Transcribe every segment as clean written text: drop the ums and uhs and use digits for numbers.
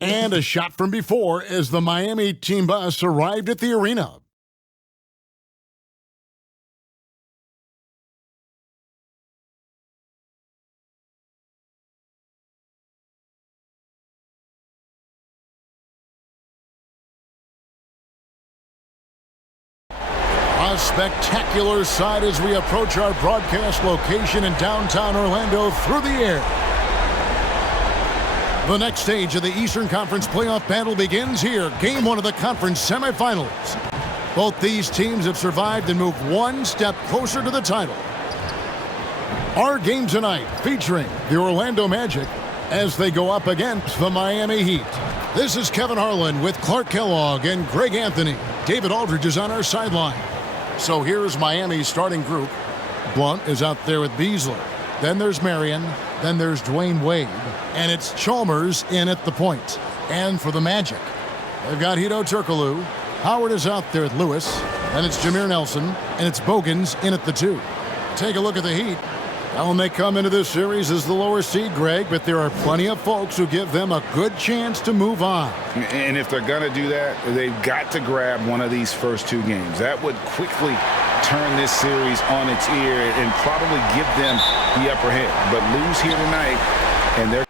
And a shot from before as the Miami team bus arrived at the arena. A spectacular sight as we approach our broadcast location in downtown Orlando through the air. The next stage of the Eastern Conference playoff battle begins here. Game 1 of the conference semifinals. Both these teams have survived and moved one step closer to the title. Our game tonight featuring the Orlando Magic as they go up against the Miami Heat. This is Kevin Harlan with Clark Kellogg and Greg Anthony. David Aldridge is on our sideline. So here's Miami's starting group. Blunt is out there with Beasley. Then there's Marion. Then there's Dwayne Wade. And it's Chalmers in at the point. And for the Magic, they've got Hedo Turkoglu. Howard is out there with Lewis. Then it's Jameer Nelson. And it's Bogans in at the 2. Take a look at the Heat. Well, they come into this series as the lower seed, Greg, but there are plenty of folks who give them a good chance to move on. And if they're going to do that, they've got to grab one of these first 2 games. That would quickly turn this series on its ear and probably give them the upper hand. But lose here tonight, and they're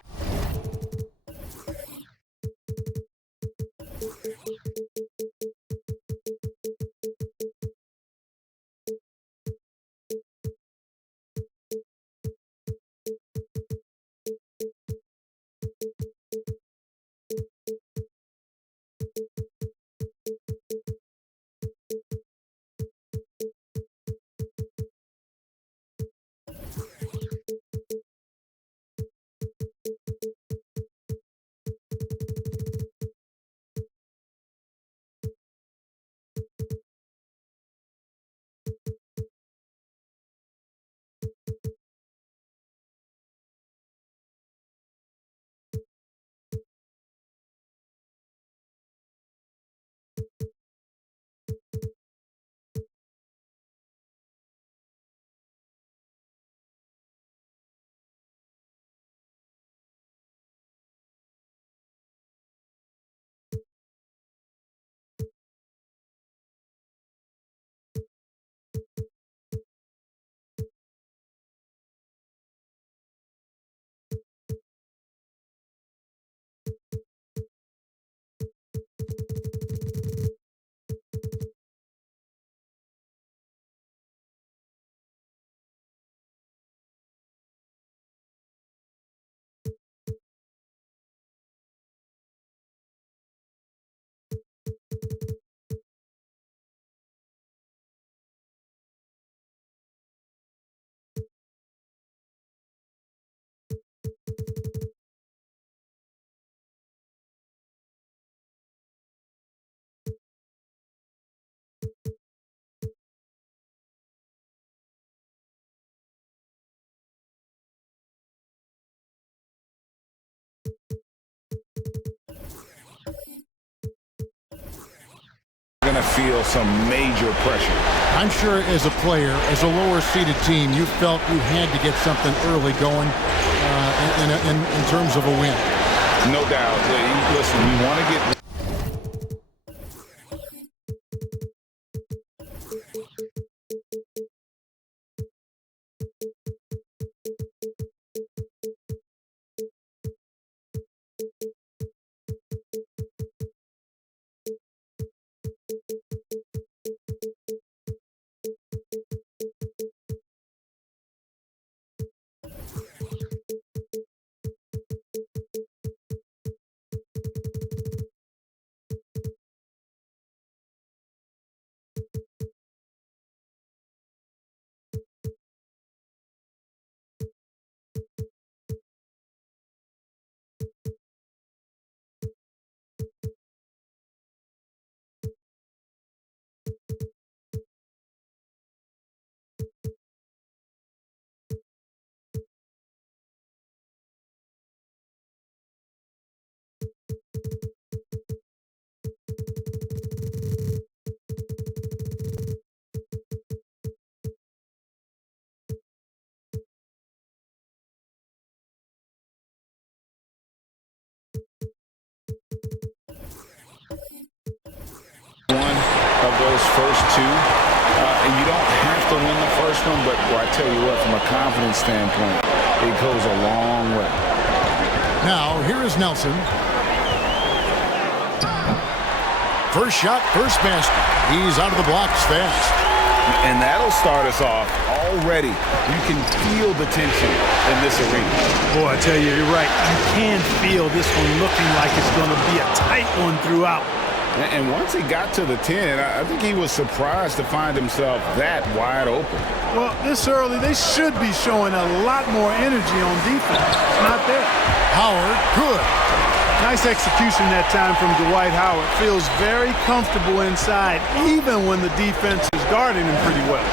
going to feel some major pressure. I'm sure as a player, as a lower-seeded team, you felt you had to get something early going in terms of a win. No doubt. Listen, we want to get those first two. And you don't have to win the first one, but I tell you what, from a confidence standpoint, it goes a long way. Now, here is Nelson. First shot, first basket. He's out of the blocks fast. And that'll start us off already. You can feel the tension in this arena. Boy, I tell you, you're right. You can feel this one looking like it's going to be a tight one throughout. And once he got to the 10, I think he was surprised to find himself that wide open. Well, this early, they should be showing a lot more energy on defense. It's not there. Howard, good. Nice execution that time from Dwight Howard. Feels very comfortable inside, even when the defense is guarding him pretty well.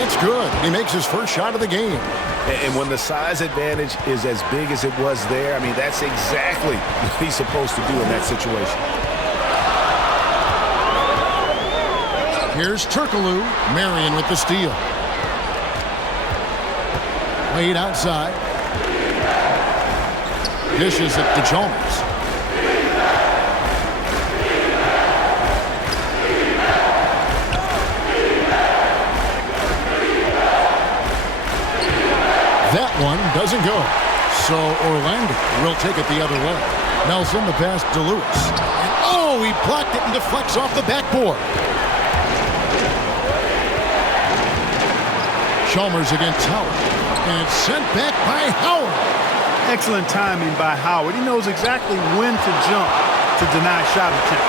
It's good. He makes his first shot of the game. And when the size advantage is as big as it was there, I mean, that's exactly what he's supposed to do in that situation. Here's Turkoglu. Marion with the steal. Wade outside. Dishes it to Chalmers. That one doesn't go. So Orlando will take it the other way. Nelson, the pass to Lewis. And oh, he blocked it and deflects off the backboard. Chalmers against Howard. And it's sent back by Howard. Excellent timing by Howard. He knows exactly when to jump to deny shot attempt.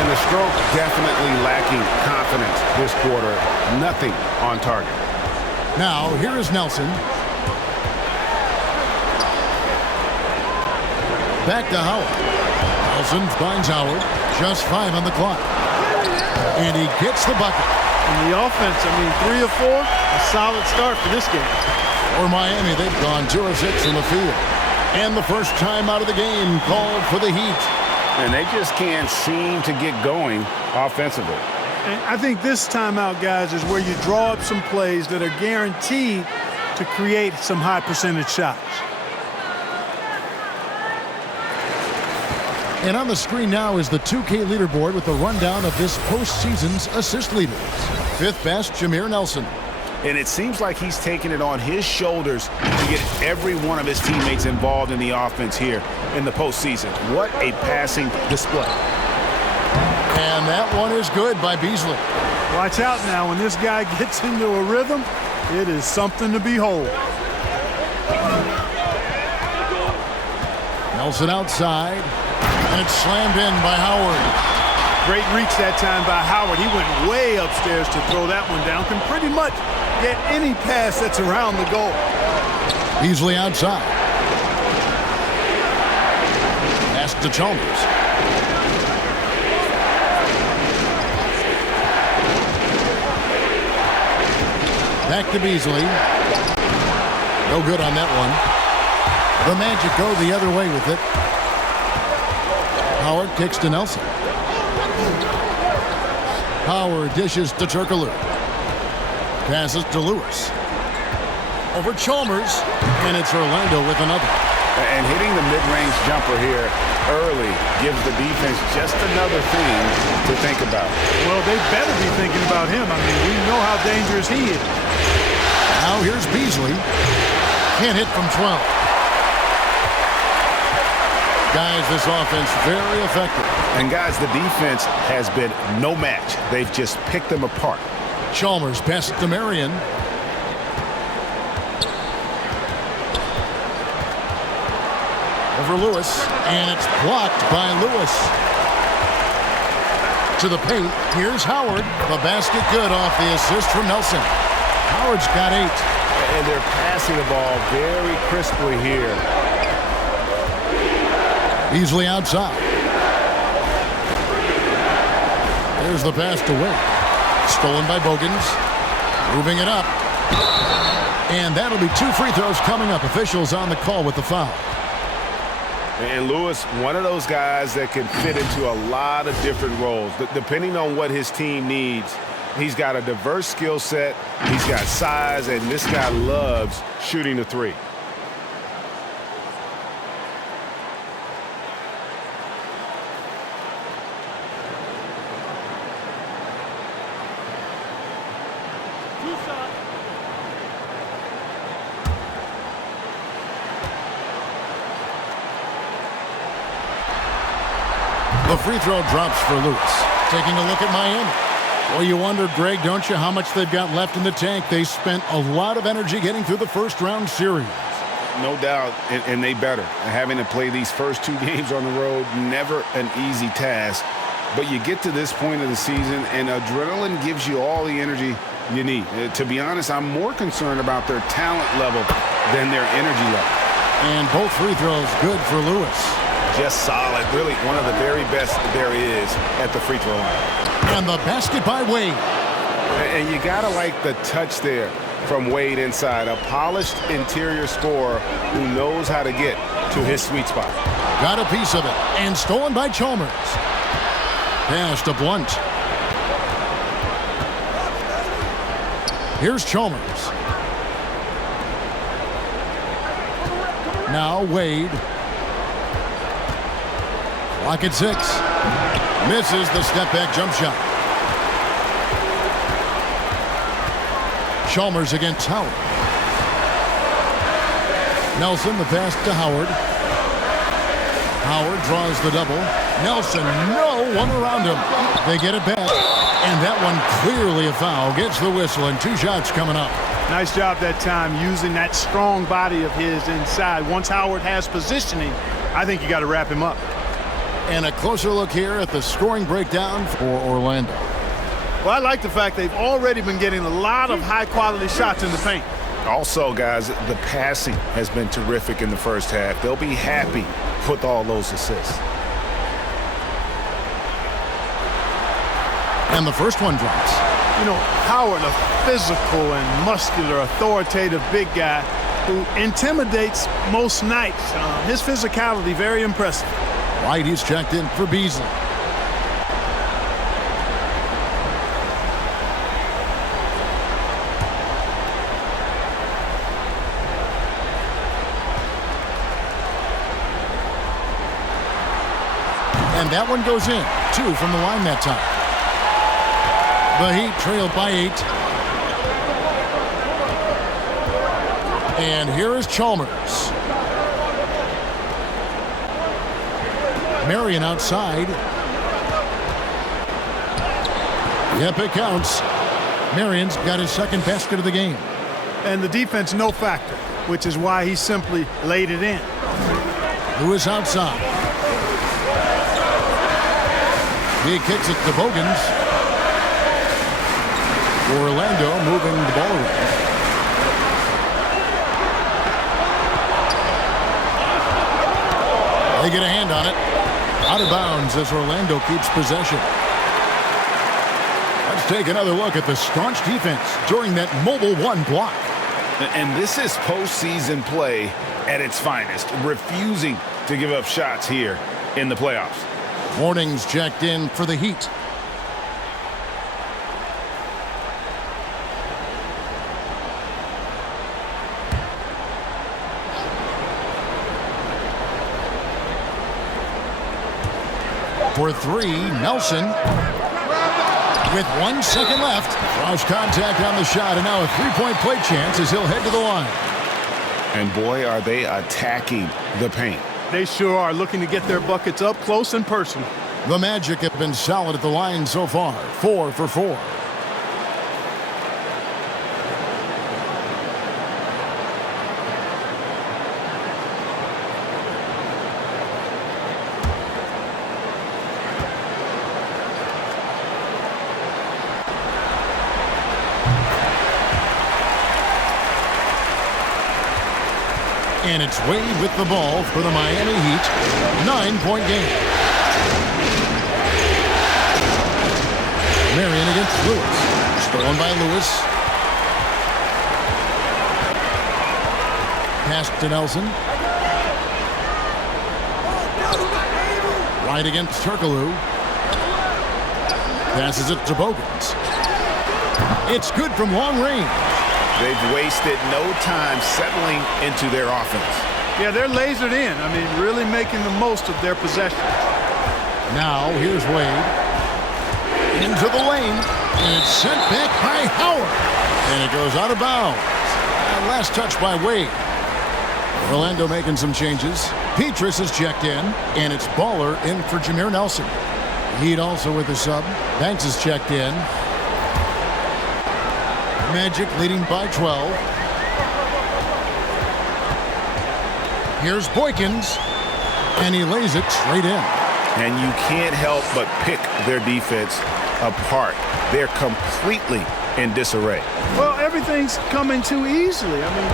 And the stroke definitely lacking confidence this quarter. Nothing on target. Now, here is Nelson. Back to Howard. Nelson finds Howard. Just 5 on the clock. And he gets the bucket. And the offense, 3 of 4, a solid start for this game. For Miami, they've gone 2 of 6 from the field. And the first time out of the game called for the Heat. And they just can't seem to get going offensively. And I think this timeout, guys, is where you draw up some plays that are guaranteed to create some high percentage shots. And on the screen now is the 2K leaderboard with the rundown of this postseason's assist leaders. 5th best, Jameer Nelson. And it seems like he's taking it on his shoulders to get every one of his teammates involved in the offense here in the postseason. What a passing display. And that one is good by Beasley. Watch out now. When this guy gets into a rhythm, it is something to behold. Nelson outside. And it's slammed in by Howard. Great reach that time by Howard. He went way upstairs to throw that one down. Can pretty much get any pass that's around the goal. Beasley outside. Pass to Chalmers. Back to Beasley. No good on that one. The Magic go the other way with it. Howard kicks to Nelson. Howard dishes to Turkoglu. Passes to Lewis. Over Chalmers. And it's Orlando with another. And hitting the mid-range jumper here early gives the defense just another thing to think about. Well, they better be thinking about him. We know how dangerous he is. Now here's Beasley. Can't hit from 12. Guys, this offense very effective. And guys, the defense has been no match. They've just picked them apart. Chalmers passes to Marion. Over Lewis, and it's blocked by Lewis. To the paint, here's Howard. The basket good off the assist from Nelson. Howard's got 8. And they're passing the ball very crisply here. Beasley outside. There's the pass to Wade. Stolen by Bogans. Moving it up. And that'll be 2 free throws coming up. Officials on the call with the foul. And Lewis, one of those guys that can fit into a lot of different roles. Depending on what his team needs, he's got a diverse skill set. He's got size, and this guy loves shooting the 3. The free throw drops for Lewis. Taking a look at Miami. Well, you wonder, Greg, don't you, how much they've got left in the tank? They spent a lot of energy getting through the first-round series. No doubt, and they better. Having to play these first 2 games on the road, never an easy task. But you get to this point of the season, and adrenaline gives you all the energy you need. To be honest, I'm more concerned about their talent level than their energy level. And both free throws good for Lewis. Just solid. Really one of the very best there is at the free throw line. And the basket by Wade. And you got to like the touch there from Wade inside. A polished interior scorer who knows how to get to his sweet spot. Got a piece of it. And stolen by Chalmers. Pass to Blunt. Here's Chalmers. Now Wade. Clock at 6. Misses the step-back jump shot. Chalmers against Howard. Nelson, the pass to Howard. Howard draws the double. Nelson, no one around him. They get it back. And that one clearly a foul. Gets the whistle, and 2 shots coming up. Nice job that time using that strong body of his inside. Once Howard has positioning, I think you got to wrap him up. And a closer look here at the scoring breakdown for Orlando. Well, I like the fact they've already been getting a lot of high-quality shots in the paint. Also, guys, the passing has been terrific in the first half. They'll be happy with all those assists. And the first one drops. You know, Howard, a physical and muscular, authoritative big guy who intimidates most nights. His physicality, very impressive. Right, he's checked in for Beasley. And that one goes in. 2 from the line that time. The Heat trailed by 8. And here is Chalmers. Marion outside. Yep, it counts. Marion's got his second basket of the game. And the defense no factor, which is why he simply laid it in. Lewis outside. He kicks it to Bogans. Orlando moving the ball around. They get a hand on it. Out of bounds as Orlando keeps possession. Let's take another look at the staunch defense during that mobile 1 block. And this is postseason play at its finest, refusing to give up shots here in the playoffs. Morning's checked in for the Heat. For 3, Nelson. With 1 second left. Cross contact on the shot, and now a 3-point play chance as he'll head to the line. And boy, are they attacking the paint. They sure are, looking to get their buckets up close and personal. The Magic have been solid at the line so far. 4 for 4. And it's Wade with the ball for the Miami Heat. 9-point game. Marion against Lewis. Stolen by Lewis. Pass to Nelson. Right against Turkoglu. Passes it to Bogans. It's good from long range. They've wasted no time settling into their offense. Yeah, they're lasered in. I mean, really making the most of their possession. Now, here's Wade. Into the lane. And it's sent back by Howard. And it goes out of bounds. And last touch by Wade. Orlando making some changes. Petrus is checked in, and it's Baller in for Jameer Nelson. Heat also with a sub. Banks is checked in. Magic leading by 12. Here's Boykins, and he lays it straight in. And you can't help but pick their defense apart. They're completely in disarray. Well, everything's coming too easily. I mean,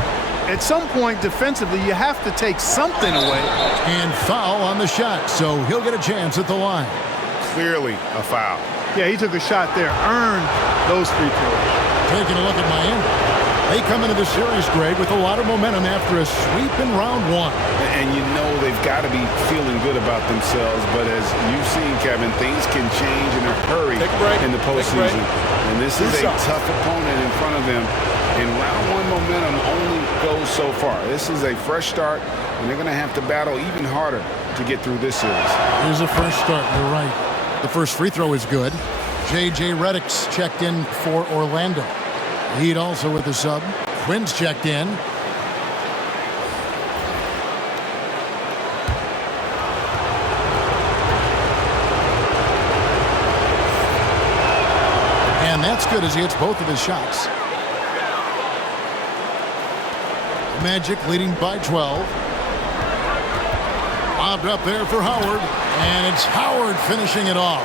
at some point defensively, you have to take something away. And foul on the shot, so he'll get a chance at the line. Clearly a foul. Yeah, he took a shot there, earned those free throws. Taking a look at Miami. They come into the series, Greg, with a lot of momentum after a sweep in round one. And you know they've got to be feeling good about themselves. But as you've seen, Kevin, things can change in a hurry in the postseason. And this is a tough opponent in front of them. And round one momentum only goes so far. This is a fresh start, and they're going to have to battle even harder to get through this series. Here's a fresh start. You're right. The first free throw is good. J.J. Redick's checked in for Orlando. Heat also with the sub. Quinn's checked in. And that's good as he hits both of his shots. Magic leading by 12. Lobbed up there for Howard. And it's Howard finishing it off.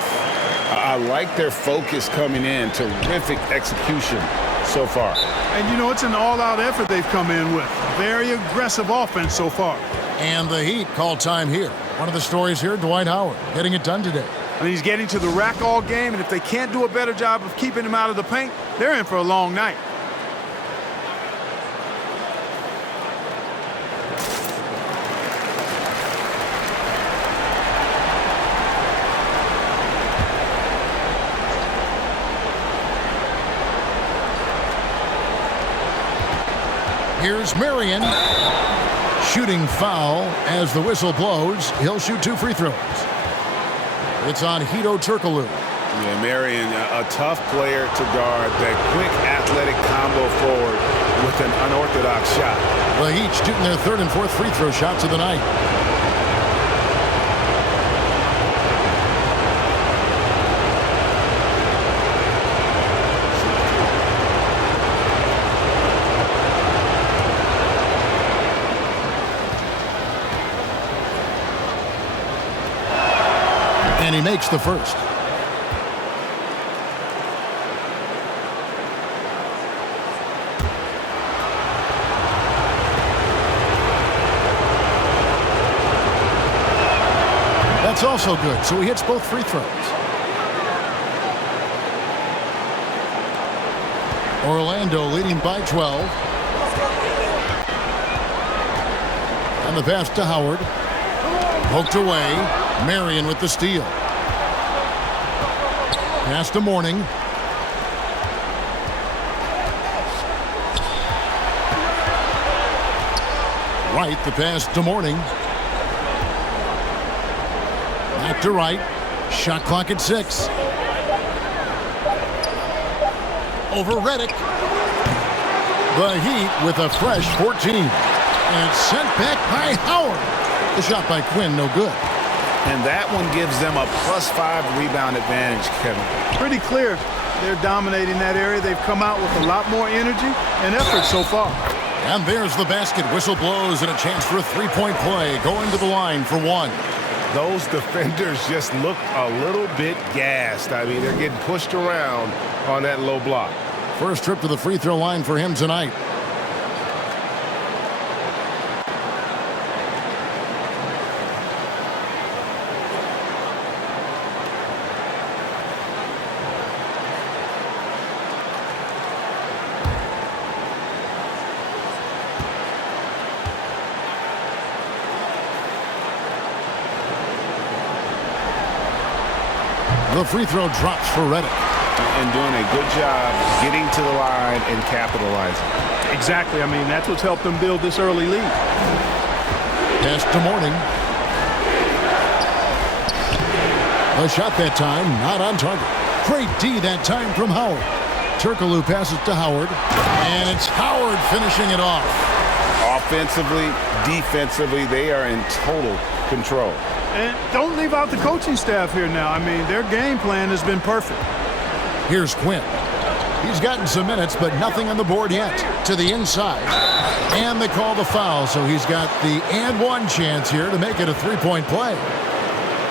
I like their focus coming in. Terrific execution so far. And, you know, it's an all-out effort they've come in with. Very aggressive offense so far. And the Heat call time here. One of the stories here, Dwight Howard getting it done today. And he's getting to the rack all game, and if they can't do a better job of keeping him out of the paint, they're in for a long night. Here's Marion. Shooting foul as the whistle blows. He'll shoot 2 free throws. It's on Hedo Turkoglu. Yeah, Marion, a tough player to guard. That quick athletic combo forward with an unorthodox shot. The Heat shooting their 3rd and 4th free throw shots of the night. And he makes the first. That's also good, so he hits both free throws. Orlando leading by 12. And the pass to Howard. Poked away. Marion with the steal. Pass to Mourning. Wright, the pass to Mourning. Back to Wright. Shot clock at 6. Over Redick. The Heat with a fresh 14. And it's sent back by Howard. The shot by Quinn, no good. And that one gives them a +5 rebound advantage, Kevin. Pretty clear. They're dominating that area. They've come out with a lot more energy and effort so far. And there's the basket. Whistle blows and a chance for a 3-point play. Going to the line for 1. Those defenders just look a little bit gassed. I mean, they're getting pushed around on that low block. First trip to the free throw line for him tonight. The free throw drops for Redick. And doing a good job getting to the line and capitalizing. Exactly. I mean, that's what's helped them build this early lead. Pass to Mourning. A shot that time, not on target. Great D that time from Howard. Turkoglu passes to Howard, and it's Howard finishing it off. Offensively, defensively, they are in total control. And don't leave out the coaching staff here now. I mean, their game plan has been perfect. Here's Quinn. He's gotten some minutes, but nothing on the board yet. To the inside. And they call the foul, so he's got the and one chance here to make it a three-point play.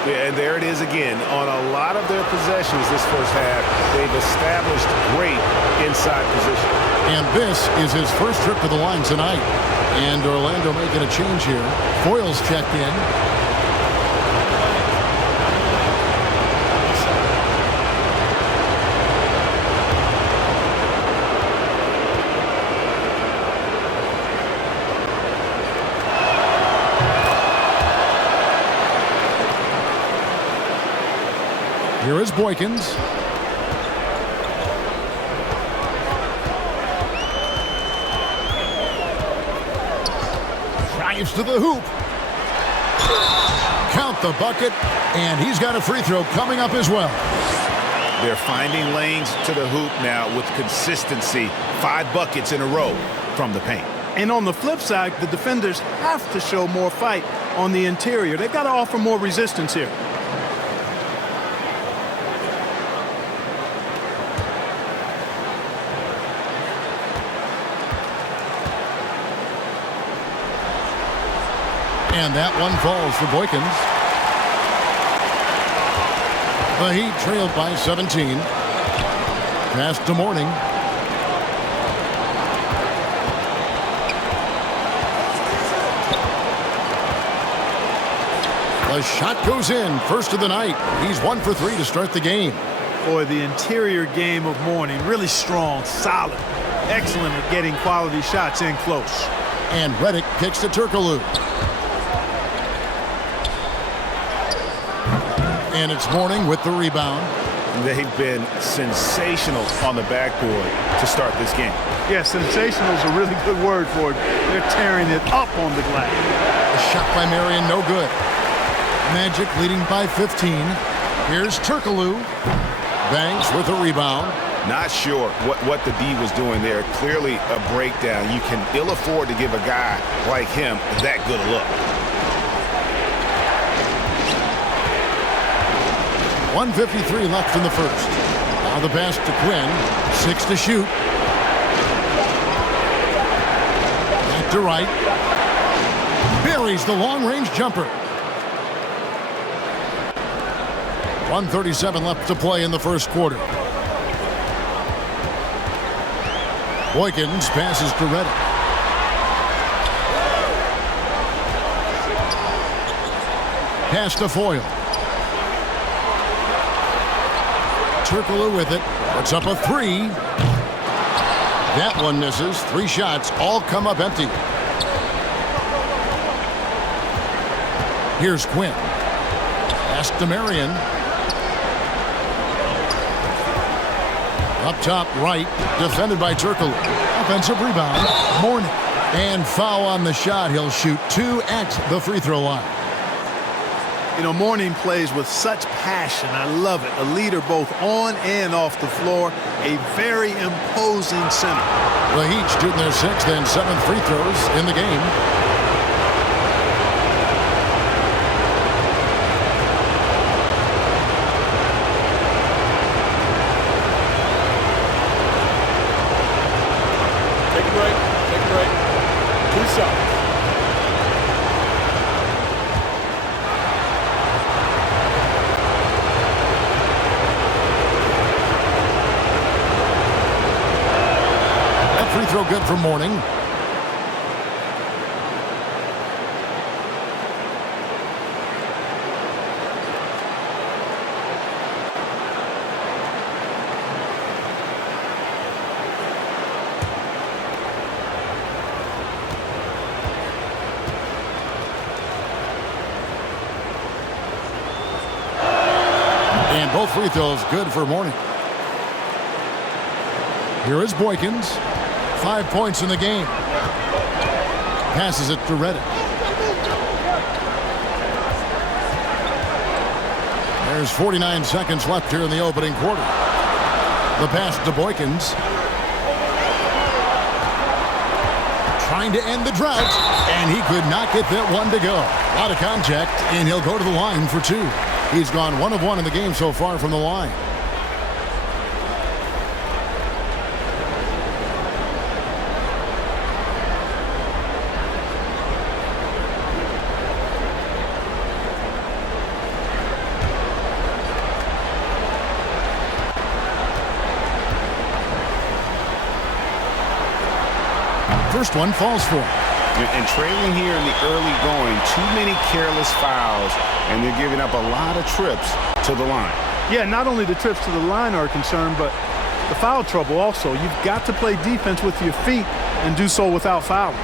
Yeah, and there it is again. On a lot of their possessions this first half, they've established great inside position. And this is his first trip to the line tonight. And Orlando making a change here. Foyle's checked in. Here is Boykins. Drives to the hoop. Count the bucket, and he's got a free throw coming up as well. They're finding lanes to the hoop now with consistency. 5 buckets in a row from the paint. And on the flip side, the defenders have to show more fight on the interior. They've got to offer more resistance here. And that one falls for Boykins. The Heat trailed by 17. Pass to Mourning. The shot goes in. First of the night. He's 1 for 3 to start the game. Boy, the interior game of Mourning, really strong, solid, excellent at getting quality shots in close. And Redick kicks to Turkoglu. And it's Mourning with the rebound. They've been sensational on the backboard to start this game. Yeah, sensational is a really good word for it. They're tearing it up on the glass. A shot by Marion, no good. Magic leading by 15. Here's Turkoglu. Banks with a rebound. Not sure what the D was doing there. Clearly a breakdown. You can ill afford to give a guy like him that good a look. 1:53 left in the first. Now the pass to Quinn. 6 to shoot. Back to right. Buries the long-range jumper. 1:37 left to play in the first quarter. Boykins passes to Redick. Pass to Foyle. Turkoglu with it. Puts up a 3. That one misses. 3 shots all come up empty. Here's Quinn. Pass to Marion. Up top right. Defended by Turkoglu. Offensive rebound. Mourning. And foul on the shot. He'll shoot 2 at the free throw line. You know, Mourning plays with such passion. I love it. A leader both on and off the floor. A very imposing center. The Heat shooting their 6th and 7th free throws in the game. Take a break. Take a break. 2 shots. Free throw good for Mourning. And both free throws good for Mourning. Here is Boykins. 5 points in the game. Passes it to Redick. There's 49 seconds left here in the opening quarter. The pass to Boykins. Trying to end the drought, and he could not get that one to go. A lot of contact, and he'll go to the line for 2. He's gone 1 of 1 in the game so far from the line. First one falls for him. And trailing here in the early going, too many careless fouls, and they're giving up a lot of trips to the line. Yeah, not only the trips to the line are a concern, but the foul trouble also. You've got to play defense with your feet and do so without fouling.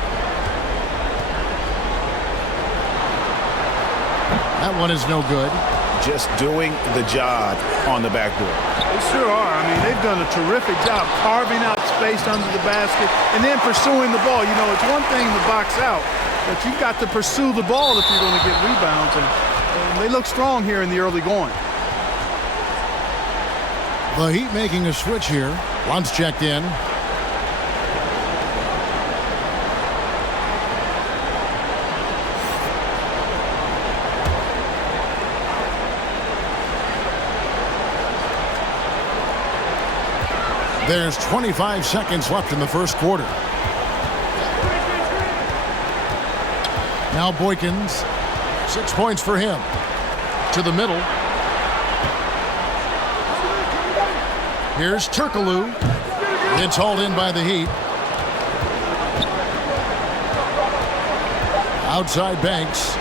That one is no good. Just doing the job on the backboard. They sure are. I mean, they've done a terrific job carving out space under the basket and then pursuing the ball. You know, it's one thing to box out, but you've got to pursue the ball if you're going to get rebounds. And they look strong here in the early going. The Heat making a switch here. Once checked in. There's 25 seconds left in the first quarter. Now Boykins. 6 points for him. To the middle. Here's Turkoglu. It's hauled in by the Heat. Outside Banks.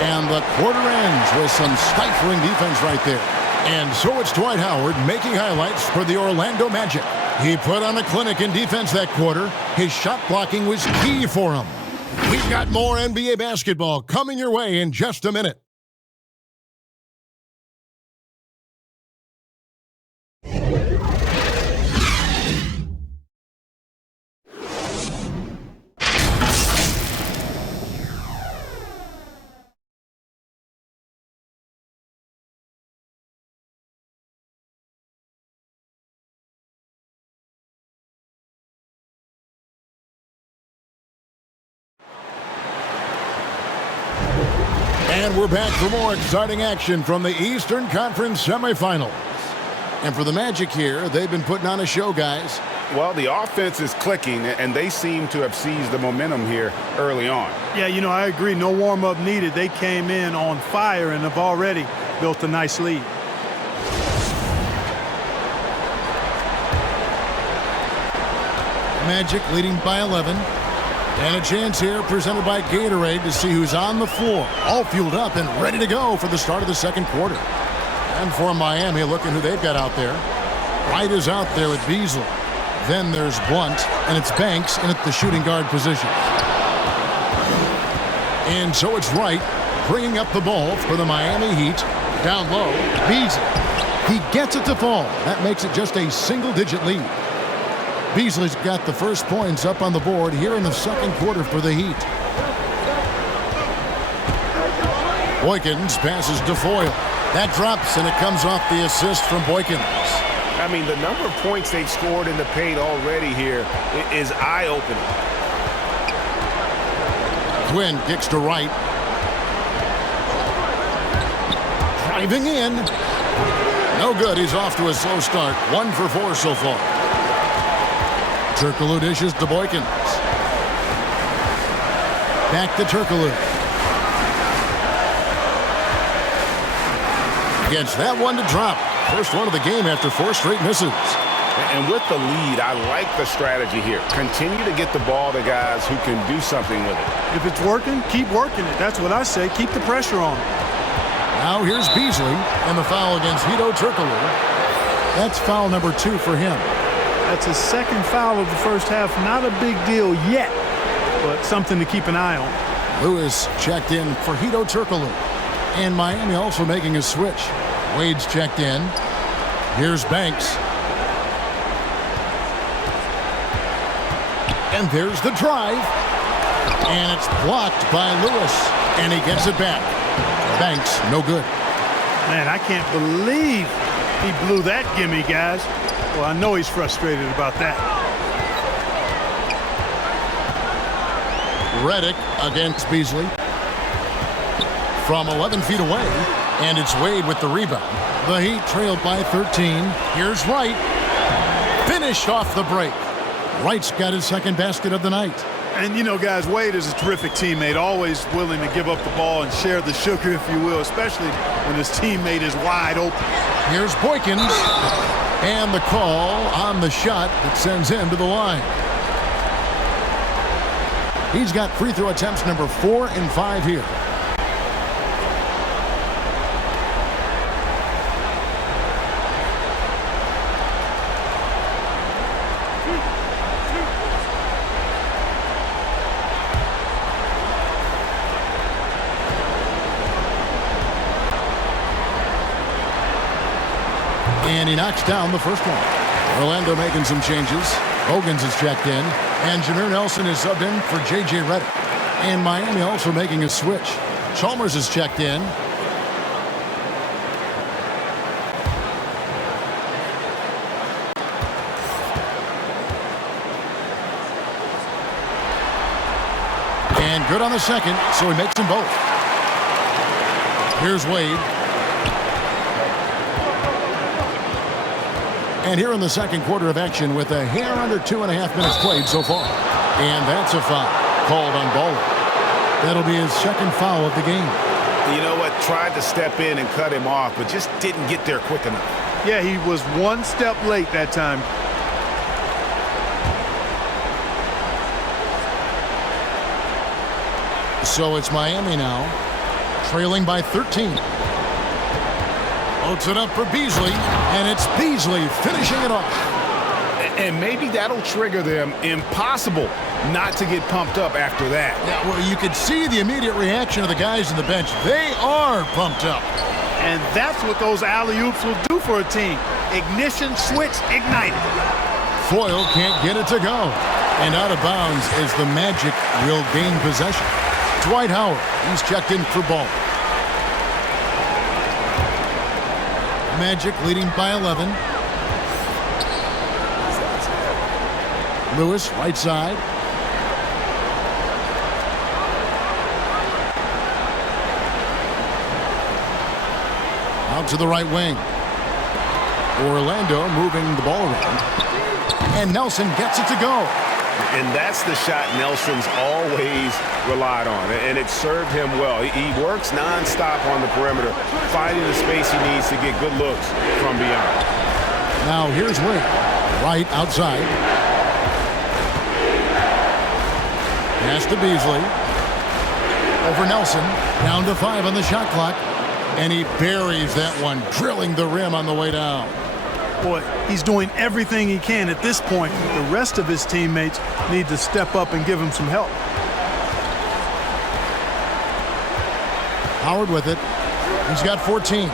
And the quarter ends with some stifling defense right there. And so it's Dwight Howard making highlights for the Orlando Magic. He put on a clinic in defense that quarter. His shot blocking was key for him. We've got more NBA basketball coming your way in just a minute. And we're back for more exciting action from the Eastern Conference semifinals. And for the Magic here, they've been putting on a show, guys. Well, the offense is clicking, and they seem to have seized the momentum here early on. Yeah, you know, I agree. No warm-up needed. They came in on fire and have already built a nice lead. Magic leading by 11. And a chance here presented by Gatorade to see who's on the floor. All fueled up and ready to go for the start of the second quarter. And for Miami, look at who they've got out there. Wright is out there with Beasley. Then there's Blunt, and it's Banks in at the shooting guard position. And so it's Wright bringing up the ball for the Miami Heat. Down low, Beasley. He gets it to fall. That makes it just a single-digit lead. Beasley's got the first points up on the board here in the second quarter for the Heat. Boykins passes to Foyle. That drops, and it comes off the assist from Boykins. I mean, the number of points they've scored in the paint already here is eye-opening. Quinn kicks to Wright. Driving in. No good. He's off to a slow start. 1 for 4 so far. Turkoglu dishes to Boykins. Back to Turkoglu. Gets that one to drop. First one of the game after 4 straight misses. And with the lead, I like the strategy here. Continue to get the ball to guys who can do something with it. If it's working, keep working it. That's what I say. Keep the pressure on. Now here's Beasley and the foul against Hedo Turkoglu. That's foul number 2 for him. That's his second foul of the first half. Not a big deal yet, but something to keep an eye on. Lewis checked in for Hedo Turkoglu. And Miami also making a switch. Wade's checked in. Here's Banks. And there's the drive. And it's blocked by Lewis. And he gets it back. Banks, no good. Man, I can't believe He blew that gimme, guys. Well, I know he's frustrated about that. Reddick against Beasley. From 11 feet away, and it's Wade with the rebound. The Heat trailed by 13. Here's Wright. Finished off the break. Wright's got his second basket of the night. And, you know, guys, Wade is a terrific teammate, always willing to give up the ball and share the sugar, if you will, especially when his teammate is wide open. Here's Boykins, and the call on the shot that sends him to the line. He's got free throw attempts number 4 and 5 here. And he knocks down the first one. Orlando making some changes. Hogans is checked in. And Jameer Nelson is subbed in for J.J. Redick. And Miami also making a switch. Chalmers is checked in. And good on the second, so he makes them both. Here's Wade. And here in the second quarter of action with a hair under 2.5 minutes played so far. And that's a foul called on Baldwin. That'll be his second foul of the game. You know what? Tried to step in and cut him off, but just didn't get there quick enough. Yeah, he was one step late that time. So it's Miami now, trailing by 13. Loads it up for Beasley, and it's Beasley finishing it off. And maybe that'll trigger them. Impossible not to get pumped up after that. Yeah, well, you could see the immediate reaction of the guys on the bench. They are pumped up. And that's what those alley-oops will do for a team. Ignition switch ignited. Foyle can't get it to go. And out of bounds is the Magic will gain possession. Dwight Howard, he's checked in for ball. Magic leading by 11. Lewis, right side. Out to the right wing. Orlando moving the ball around. And Nelson gets it to go. And that's the shot Nelson's always relied on, and it served him well. He works nonstop on the perimeter, finding the space he needs to get good looks from beyond. Now here's Wade, right outside. Pass to Beasley. Over Nelson, down to 5 on the shot clock. And he buries that one, drilling the rim on the way down. Boy, he's doing everything he can at this point. The rest of his teammates need to step up and give him some help. Howard with it. He's got 14.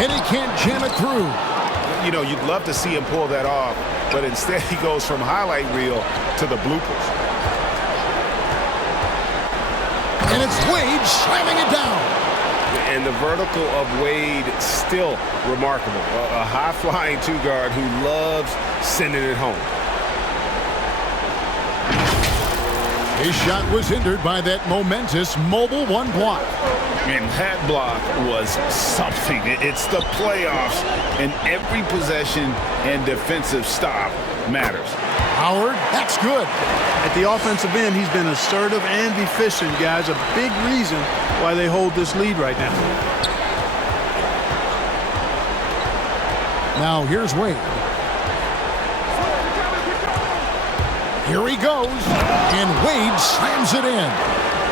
And he can't jam it through. You know, you'd love to see him pull that off, but instead he goes from highlight reel to the bloopers. And it's Wade slamming it down. And the vertical of Wade still remarkable. A high-flying two-guard who loves sending it home. His shot was hindered by that momentous mobile one block. And that block was something. It's the playoffs, and every possession and defensive stop matters. Howard, that's good. At the offensive end, he's been assertive and efficient, guys. A big reason why they hold this lead right now. Now here's Wade. Here he goes, and Wade slams it in.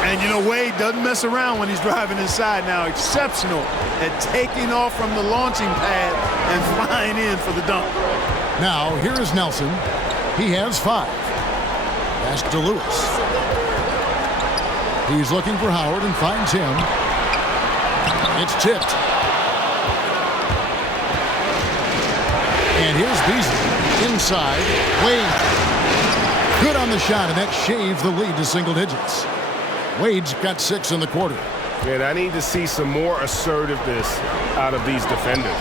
And, you know, Wade doesn't mess around when he's driving inside now. Exceptional at taking off from the launching pad and flying in for the dunk. Now, here is Nelson. He has 5. Pass to Lewis. He's looking for Howard and finds him. It's tipped. And here's Beasley. Inside. Wade. Good on the shot, and that shaves the lead to single digits. Wade's got 6 in the quarter. And I need to see some more assertiveness out of these defenders.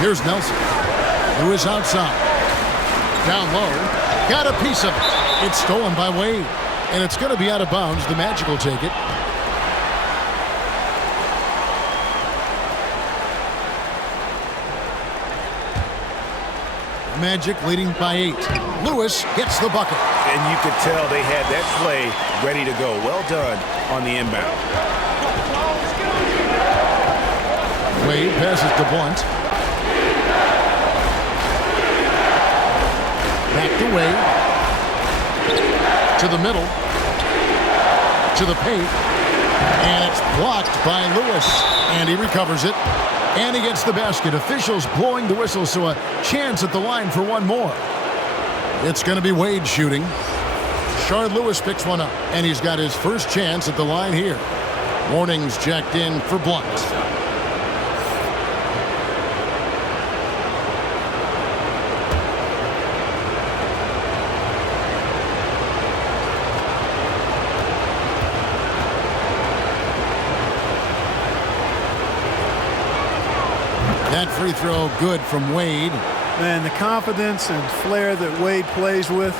Here's Nelson. Lewis outside. Down low. Got a piece of it. It's stolen by Wade. And it's going to be out of bounds. The Magic will take it. Magic leading by 8. Lewis gets the bucket. And you could tell they had that play ready to go. Well done on the inbound. Wade passes to Blunt. Back to Wade. To the middle. To the paint. And it's blocked by Lewis. And he recovers it. And he gets the basket. Officials blowing the whistle, so a chance at the line for one more. It's going to be Wade shooting. Shard Lewis picks one up, and he's got his first chance at the line here. Warnings jacked in for Blunt. That free throw good from Wade. Man, the confidence and flair that Wade plays with,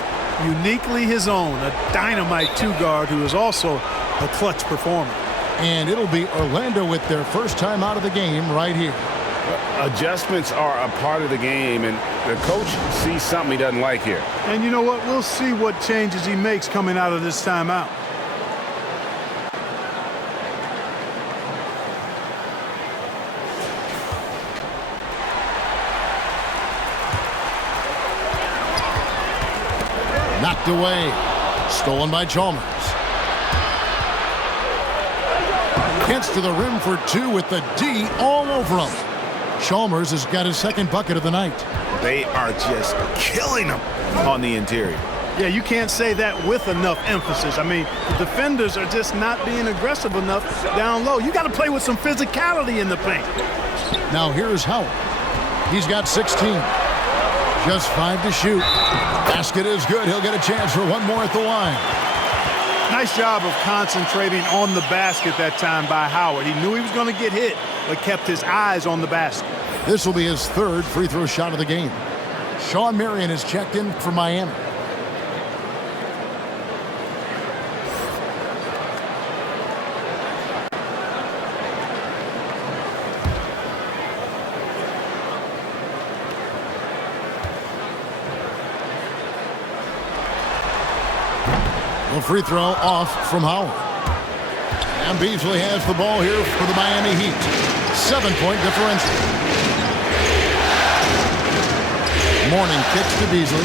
uniquely his own. A dynamite two-guard who is also a clutch performer. And it'll be Orlando with their first time out of the game right here. Adjustments are a part of the game, and the coach sees something he doesn't like here. And you know what? We'll see what changes he makes coming out of this timeout. Knocked away. Stolen by Chalmers. Gets to the rim for 2 with the D all over him. Chalmers has got his second bucket of the night. They are just killing them on the interior. Yeah, you can't say that with enough emphasis. I mean, the defenders are just not being aggressive enough down low. You got to play with some physicality in the paint. Now here's Howard. He's got 16. Just 5 to shoot. Basket is good. He'll get a chance for one more at the line. Nice job of concentrating on the basket that time by Howard. He knew he was going to get hit, but kept his eyes on the basket. This will be his third free throw shot of the game. Sean Marion is checked in for Miami. The free throw off from Howard. And Beasley has the ball here for the Miami Heat. 7-point differential. Morning kicks to Beasley.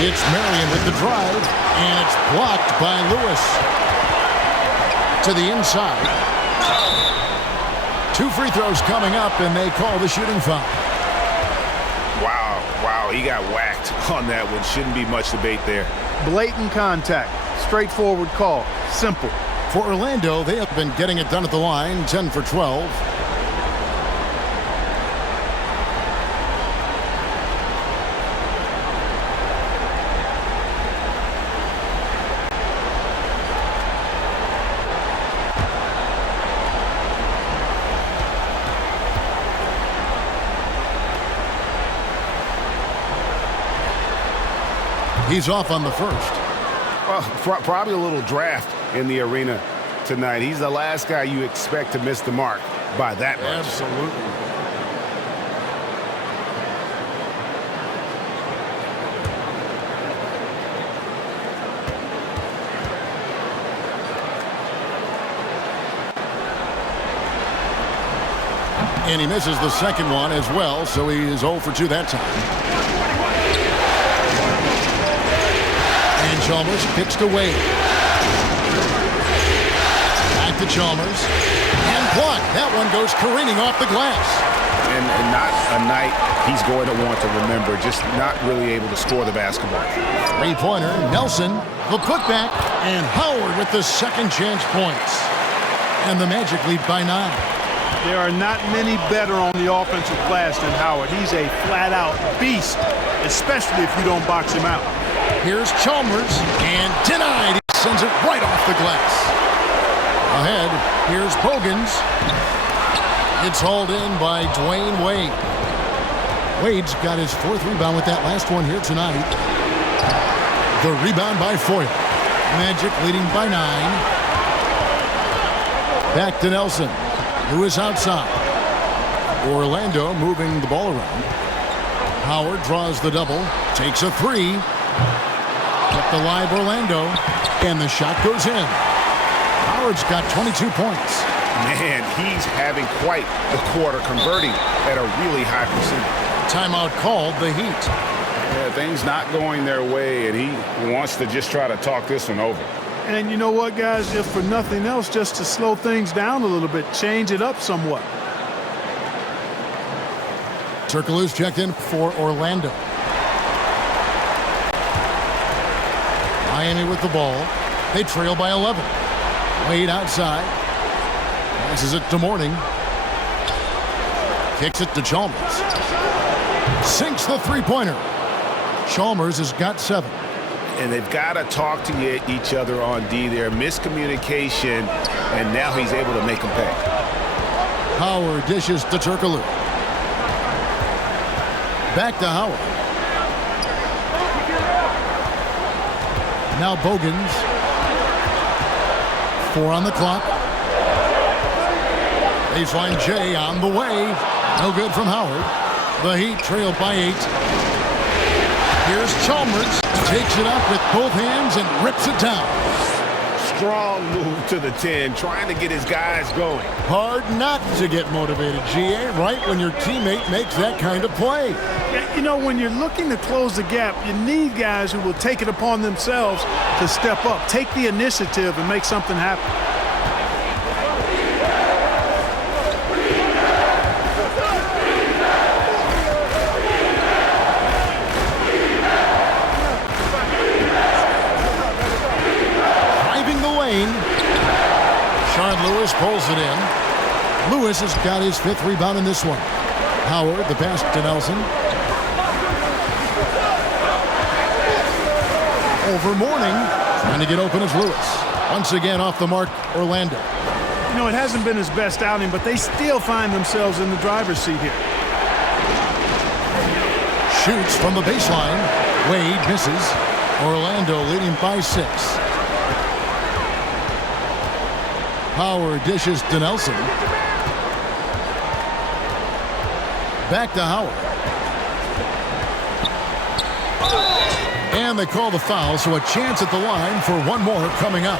It's Marion with the drive, and it's blocked by Lewis. To the inside. 2 free throws coming up, and they call the shooting foul. Wow, he got whacked on that one. Shouldn't be much debate there. Blatant contact. Straightforward call. Simple. For Orlando, they have been getting it done at the line, 10 for 12. He's off on the first. Well, probably a little draft in the arena tonight. He's the last guy you expect to miss the mark by that much. Absolutely. And he misses the second one as well, so he is 0 for 2 that time. And Chalmers kicks to Wade. Back to Chalmers. And blocked. That one goes careening off the glass. And not a night he's going to want to remember, just not really able to score the basketball. Three-pointer, Nelson, the putback, and Howard with the second chance points. And the Magic lead by 9. There are not many better on the offensive glass than Howard. He's a flat-out beast, especially if you don't box him out. Here's Chalmers, and denied. He sends it right off the glass. Ahead, here's Bogans. It's hauled in by Dwayne Wade. Wade's got his 4th rebound with that last one here tonight. The rebound by Foyle. Magic leading by 9. Back to Nelson. Lewis outside. Orlando moving the ball around. Howard draws the double. Takes a 3. Kept alive Orlando. And the shot goes in. Howard's got 22 points. Man, he's having quite the quarter, converting at a really high percentage. Timeout called, the Heat. Yeah, things not going their way, and he wants to just try to talk this one over. And you know what, guys? If for nothing else, just to slow things down a little bit, change it up somewhat. Turkoglu's checked in for Orlando. Miami with the ball. They trail by 11. Wade outside. Passes it to Morning. Kicks it to Chalmers. Sinks the three-pointer. Chalmers has got 7. And they've got to talk to each other on D there. Miscommunication, and now he's able to make them pay. Howard dishes to Turkoglu. Back to Howard. Now Bogans. 4 on the clock. Baseline J on the way. No good from Howard. The Heat trail by 8. Here's Chalmers. Takes it up with both hands and rips it down. Strong move to the 10, trying to get his guys going. Hard not to get motivated, GA, right when your teammate makes that kind of play. Yeah, you know, when you're looking to close the gap, you need guys who will take it upon themselves to step up, take the initiative, and make something happen. Lewis pulls it in. Lewis has got his 5th rebound in this one. Howard, the pass to Nelson. Over Morning. Trying to get open as Lewis. Once again off the mark, Orlando. You know, it hasn't been his best outing, but they still find themselves in the driver's seat here. Shoots from the baseline. Wade misses. Orlando leading by 6. Howard dishes to Nelson. Back to Howard. And they call the foul, so a chance at the line for one more coming up.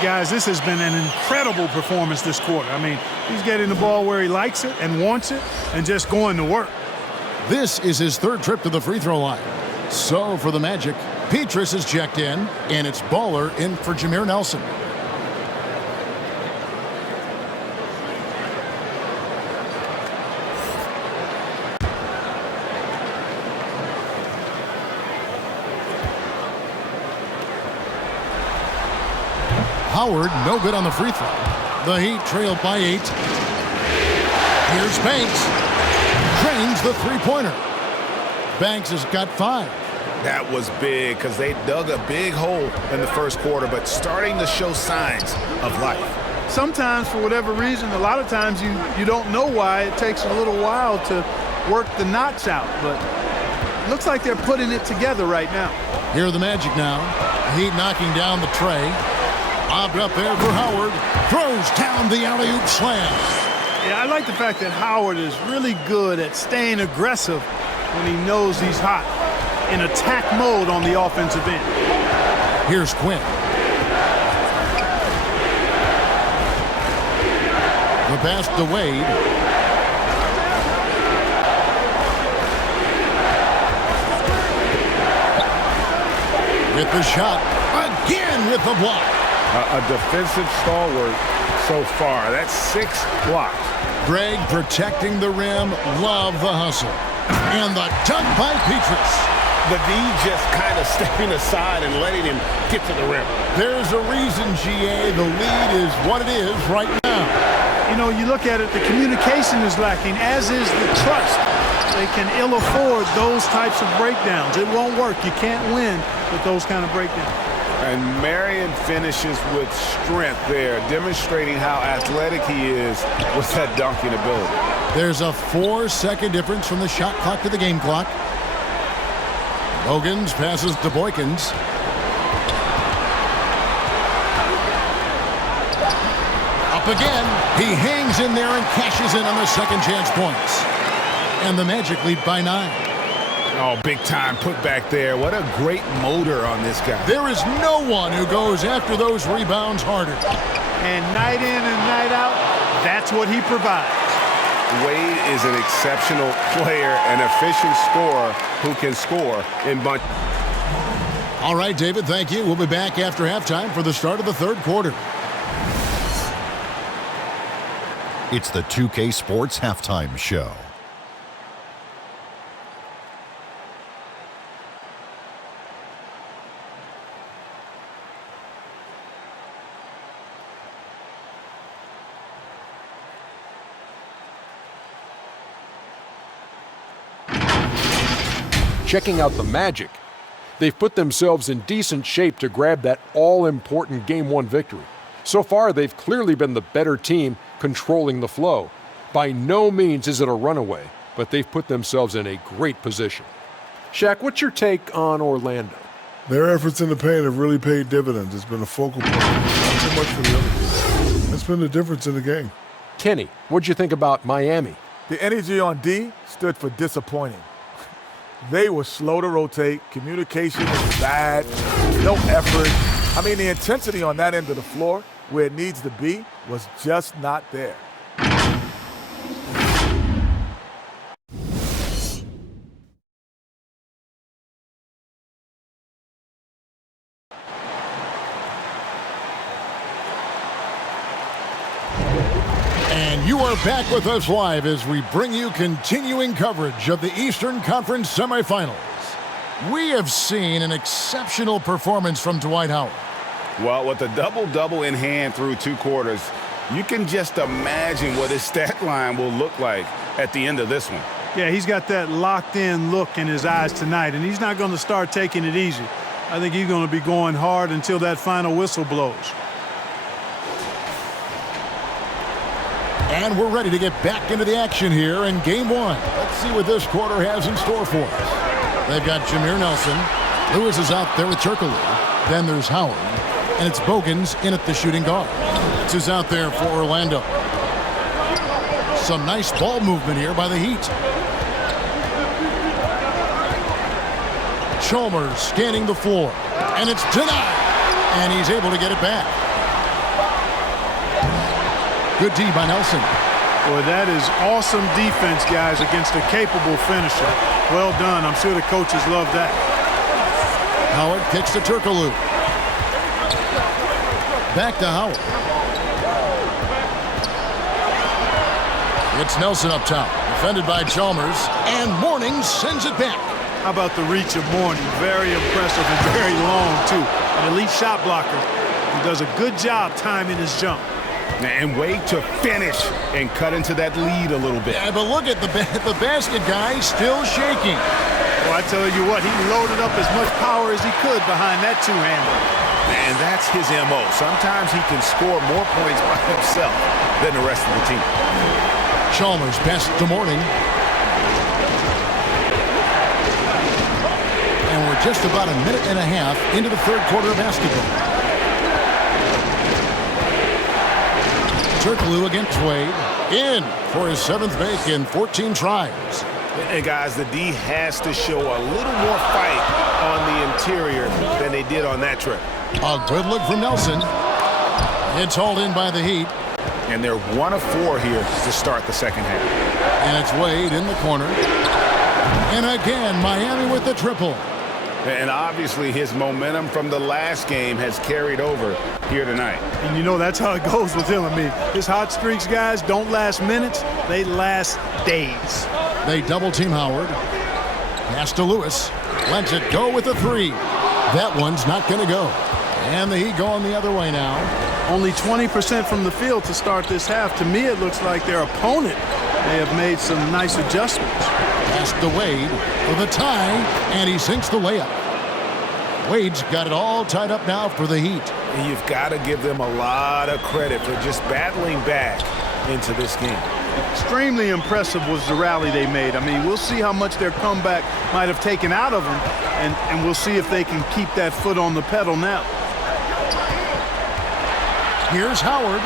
Guys, this has been an incredible performance this quarter. I mean, he's getting the ball where he likes it and wants it and just going to work. This is his 3rd trip to the free throw line. So for the Magic, Petrus is checked in, and it's Baller in for Jameer Nelson. Howard, no good on the free throw. The Heat trail by 8. Here's Banks. Drains the three-pointer. Banks has got 5. That was big because they dug a big hole in the first quarter, but starting to show signs of life. Sometimes, for whatever reason, a lot of times you don't know why. It takes a little while to work the knots out, but it looks like they're putting it together right now. Here are the Magic now. The Heat knocking down the tray. Lobbed up there for Howard. Throws down the alley-oop slam. Yeah, I like the fact that Howard is really good at staying aggressive when he knows he's hot, in attack mode on the offensive end. Here's Quinn. The pass to Wade. With the shot. Again with the block. A defensive stalwart so far. That's 6 blocks. Greg protecting the rim. Love the hustle. And the dunk by Petrus. The D just kind of stepping aside and letting him get to the rim. There's a reason, GA. The lead is what it is right now. You know, you look at it, the communication is lacking, as is the trust. they can ill afford those types of breakdowns. It won't work. You can't win with those kind of breakdowns. And Marion finishes with strength there, demonstrating how athletic he is with that dunking ability. There's a 4-second difference from the shot clock to the game clock. Bogans passes to Boykins. Up again. He hangs in there and cashes in on the second chance points. And the Magic lead by 9. Oh, big time put back there. What a great motor on this guy. There is no one who goes after those rebounds harder. And night in and night out, that's what he provides. Wade is an exceptional player, an efficient scorer who can score in bunch. All right, David, thank you. We'll be back after halftime for the start of the third quarter. It's the 2K Sports Halftime Show. Checking out the Magic. They've put themselves in decent shape to grab that all-important Game 1 victory. So far, they've clearly been the better team controlling the flow. By no means is it a runaway, but they've put themselves in a great position. Shaq, what's your take on Orlando? Their efforts in the paint have really paid dividends. It's been a focal point. Not so much for the other team. That's been the difference in the game. Kenny, what'd you think about Miami? The energy on D stood for disappointing. They were slow to rotate. Communication was bad. No effort. I mean, the intensity on that end of the floor, where it needs to be, was just not there. And you are back with us live as we bring you continuing coverage of the Eastern Conference semifinals. We have seen an exceptional performance from Dwight Howard. Well, with a double-double in hand through 2 quarters, you can just imagine what his stat line will look like at the end of this one. Yeah, he's got that locked-in look in his eyes tonight, and he's not going to start taking it easy. I think he's going to be going hard until that final whistle blows. And we're ready to get back into the action here in Game 1. Let's see what this quarter has in store for us. They've got Jameer Nelson. Lewis is out there with Turkoglu. Then there's Howard. And it's Bogans in at the shooting guard. This is out there for Orlando. Some nice ball movement here by the Heat. Chalmers scanning the floor. And it's denied. And he's able to get it back. Good D by Nelson. Boy, that is awesome defense, guys, against a capable finisher. Well done. I'm sure the coaches love that. Howard kicks to Turkoglu. Back to Howard. It's Nelson up top. Defended by Chalmers. And Mourning sends it back. How about the reach of Mourning? Very impressive and very long, too. An elite shot blocker. He does a good job timing his jump. And Wade to finish and cut into that lead a little bit. Yeah, but look at the basket guy still shaking. Well, I tell you what, he loaded up as much power as he could behind that two-hander. And that's his MO. Sometimes he can score more points by himself than the rest of the team. Chalmers passes to Mourning. And we're just about a minute and a half into the third quarter of basketball. Turkoglu against Wade. In for his 7th make in 14 tries. And guys, the D has to show a little more fight on the interior than they did on that trip. A good look from Nelson. It's hauled in by the Heat. And they're 1 of 4 here to start the second half. And it's Wade in the corner. And again, Miami with the triple. And obviously his momentum from the last game has carried over here tonight. And you know that's how it goes with him. I mean, his hot streaks, guys, don't last minutes. They last days. They double-team Howard. Pass to Lewis. Lets it go with a 3. That one's not going to go. And the Heat going the other way now. Only 20% from the field to start this half. To me, it looks like their opponent may have made some nice adjustments. Pass to Wade for the tie, and he sinks the layup. Wade's got it all tied up now for the Heat. And you've got to give them a lot of credit for just battling back into this game. Extremely impressive was the rally they made. I mean, we'll see how much their comeback might have taken out of them, and we'll see if they can keep that foot on the pedal now. Here's Howard.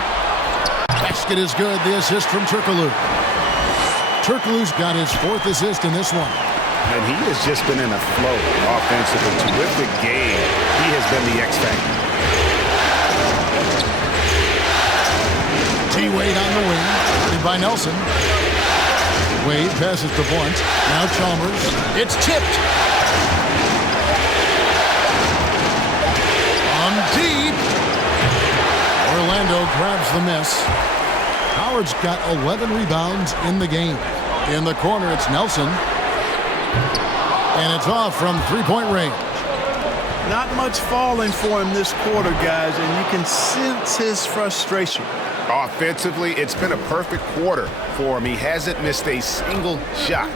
Basket is good. The assist from Turkoglu. Turkoglu's got his 4th assist in this one. And he has just been in a flow offensively. Terrific game. He has been the X factor. T-Wade on the wing. Played by Nelson. Wade passes to Blunt. Now Chalmers. It's tipped. On deep. Orlando grabs the miss. Howard's got 11 rebounds in the game. In the corner, it's Nelson. And it's off from three-point range. Not much falling for him this quarter, guys, and you can sense his frustration. Offensively, it's been a perfect quarter for him. He hasn't missed a single shot.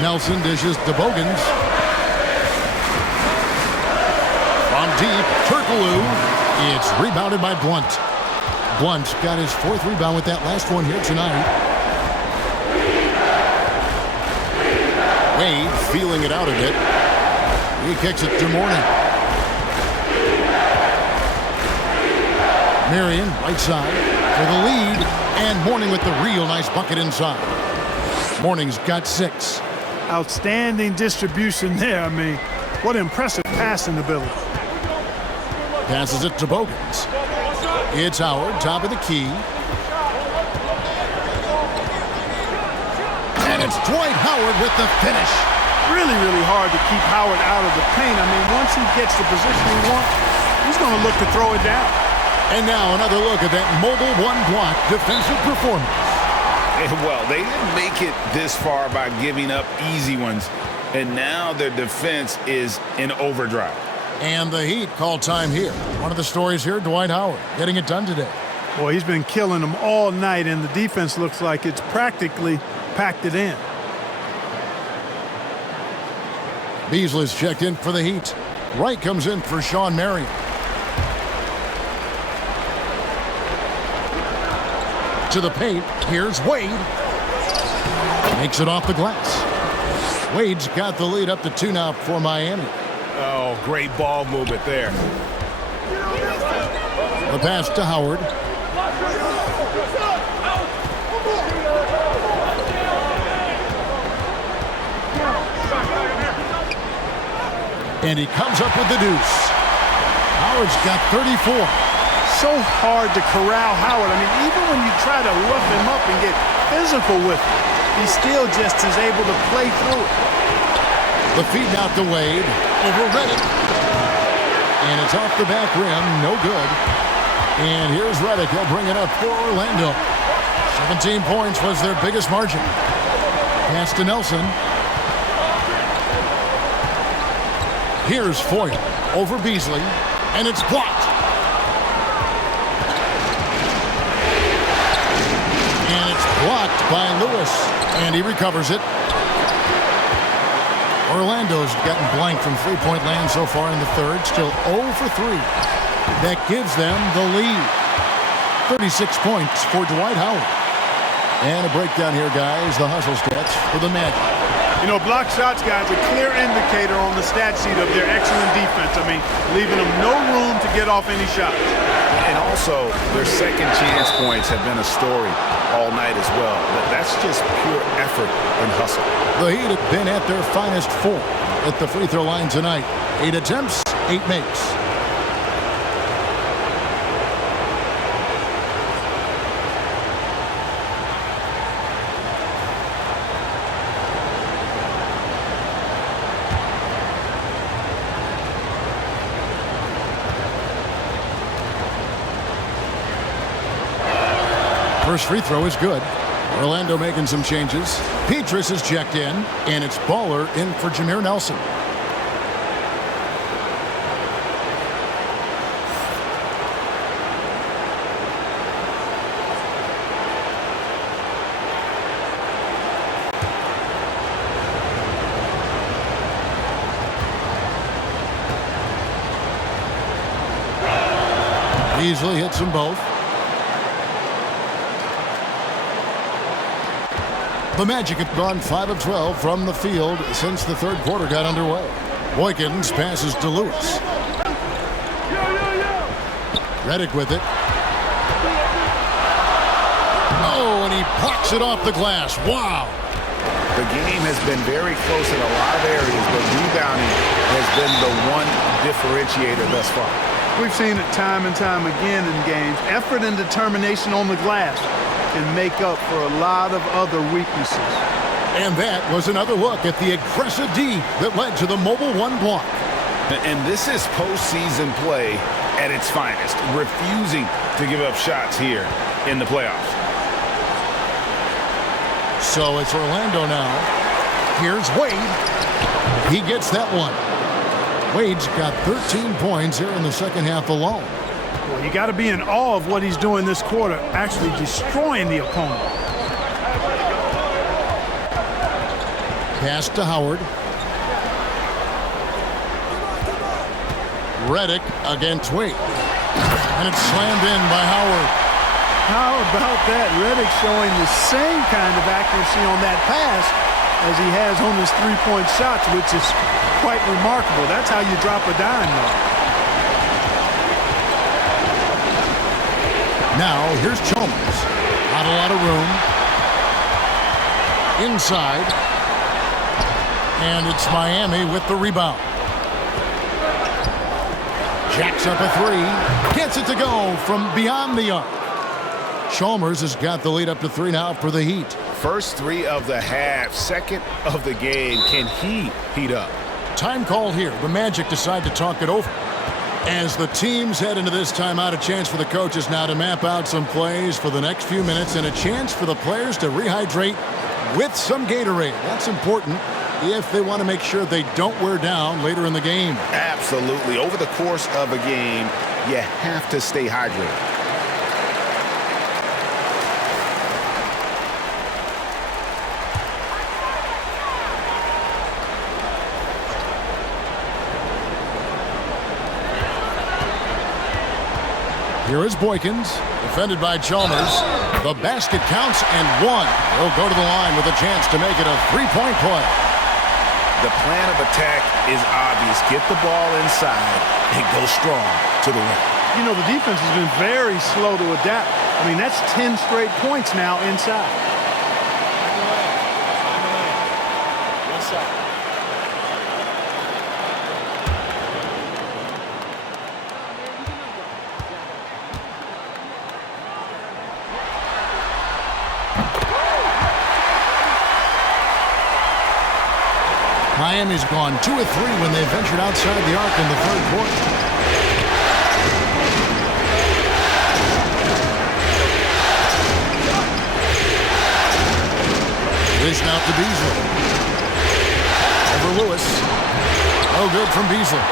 Nelson dishes to Bogans. From deep, Turkoglu. It's rebounded by Blunt. Blunt's got his 4th rebound with that last one here tonight. Wade feeling it out a bit. He kicks it to Mourning. Marion, right side, for the lead. And Mourning with the real nice bucket inside. Mourning's got 6. Outstanding distribution there. I mean, what impressive passing ability. Passes it to Bogans. It's Howard, top of the key. And it's Dwight Howard with the finish. Really, really hard to keep Howard out of the paint. I mean, once he gets the position he wants, he's going to look to throw it down. And now another look at that mobile one-block defensive performance. Well, they didn't make it this far by giving up easy ones. And now their defense is in overdrive. And the Heat call time here. One of the stories here, Dwight Howard getting it done today. Boy, he's been killing them all night, and the defense looks like it's practically packed it in. Beasley's checked in for the Heat. Wright comes in for Sean Marion. To the paint, here's Wade. Makes it off the glass. Wade's got the lead up to 2 now for Miami. Oh, great ball movement there. The pass to Howard. And he comes up with the deuce. Howard's got 34. So hard to corral Howard. I mean, even when you try to rough him up and get physical with him, he still just is able to play through it. The feed out to Wade. Over Reddick. And it's off the back rim. No good. And here's Reddick. He'll bring it up for Orlando. 17 points was their biggest margin. Pass to Nelson. Here's Foyle over Beasley, and it's blocked. And it's blocked by Lewis, and he recovers it. Orlando's gotten blank from three-point land so far in the third, still 0 for 3. That gives them the lead. 36 points for Dwight Howard. And a breakdown here, guys, the hustle stats for the Magic. You know, block shots, guys, a clear indicator on the stat sheet of their excellent defense. I mean, leaving them no room to get off any shots. And also, their second chance points have been a story all night as well. That's just pure effort and hustle. The Heat have been at their finest 4 at the free throw line tonight. 8 attempts, 8 makes. First free throw is good. Orlando making some changes. Petrus is checked in, and it's Baller in for Jameer Nelson. Easily hits them both. The Magic have gone 5 of 12 from the field since the third quarter got underway. Boykins passes to Lewis. Redick with it. Oh, and he plucks it off the glass. Wow. The game has been very close in a lot of areas, but rebounding has been the one differentiator thus far. We've seen it time and time again in games. Effort and determination on the glass can make up for a lot of other weaknesses. And that was another look at the aggressive D that led to the mobile one block. And this is postseason play at its finest, refusing to give up shots here in the playoffs. So it's Orlando now. Here's Wade. He gets that one. Wade's got 13 points here in the second half alone. Well, you got to be in awe of what he's doing this quarter, actually destroying the opponent. Pass to Howard. Redick against Wade. And it's slammed in by Howard. How about that? Redick showing the same kind of accuracy on that pass as he has on his three-point shots, which is quite remarkable. That's how you drop a dime, though. Now, here's Chalmers. Not a lot of room. Inside. And it's Miami with the rebound. Jacks up a three. Gets it to go from beyond the arc. Chalmers has got the lead up to 3 now for the Heat. First 3 of the half, second of the game. Can he heat up? Time called here. The Magic decide to talk it over. As the teams head into this timeout, a chance for the coaches now to map out some plays for the next few minutes and a chance for the players to rehydrate with some Gatorade. That's important if they want to make sure they don't wear down later in the game. Absolutely. Over the course of a game, you have to stay hydrated. Here is Boykins, defended by Chalmers. The basket counts and one. He'll go to the line with a chance to make it a three-point play. The plan of attack is obvious. Get the ball inside and go strong to the rim. You know, the defense has been very slow to adapt. I mean, that's 10 straight points now inside. Miami's gone 2 of 3 when they ventured outside the arc in the third quarter. Dish out to Beasley. Over Lewis. No good from Beasley.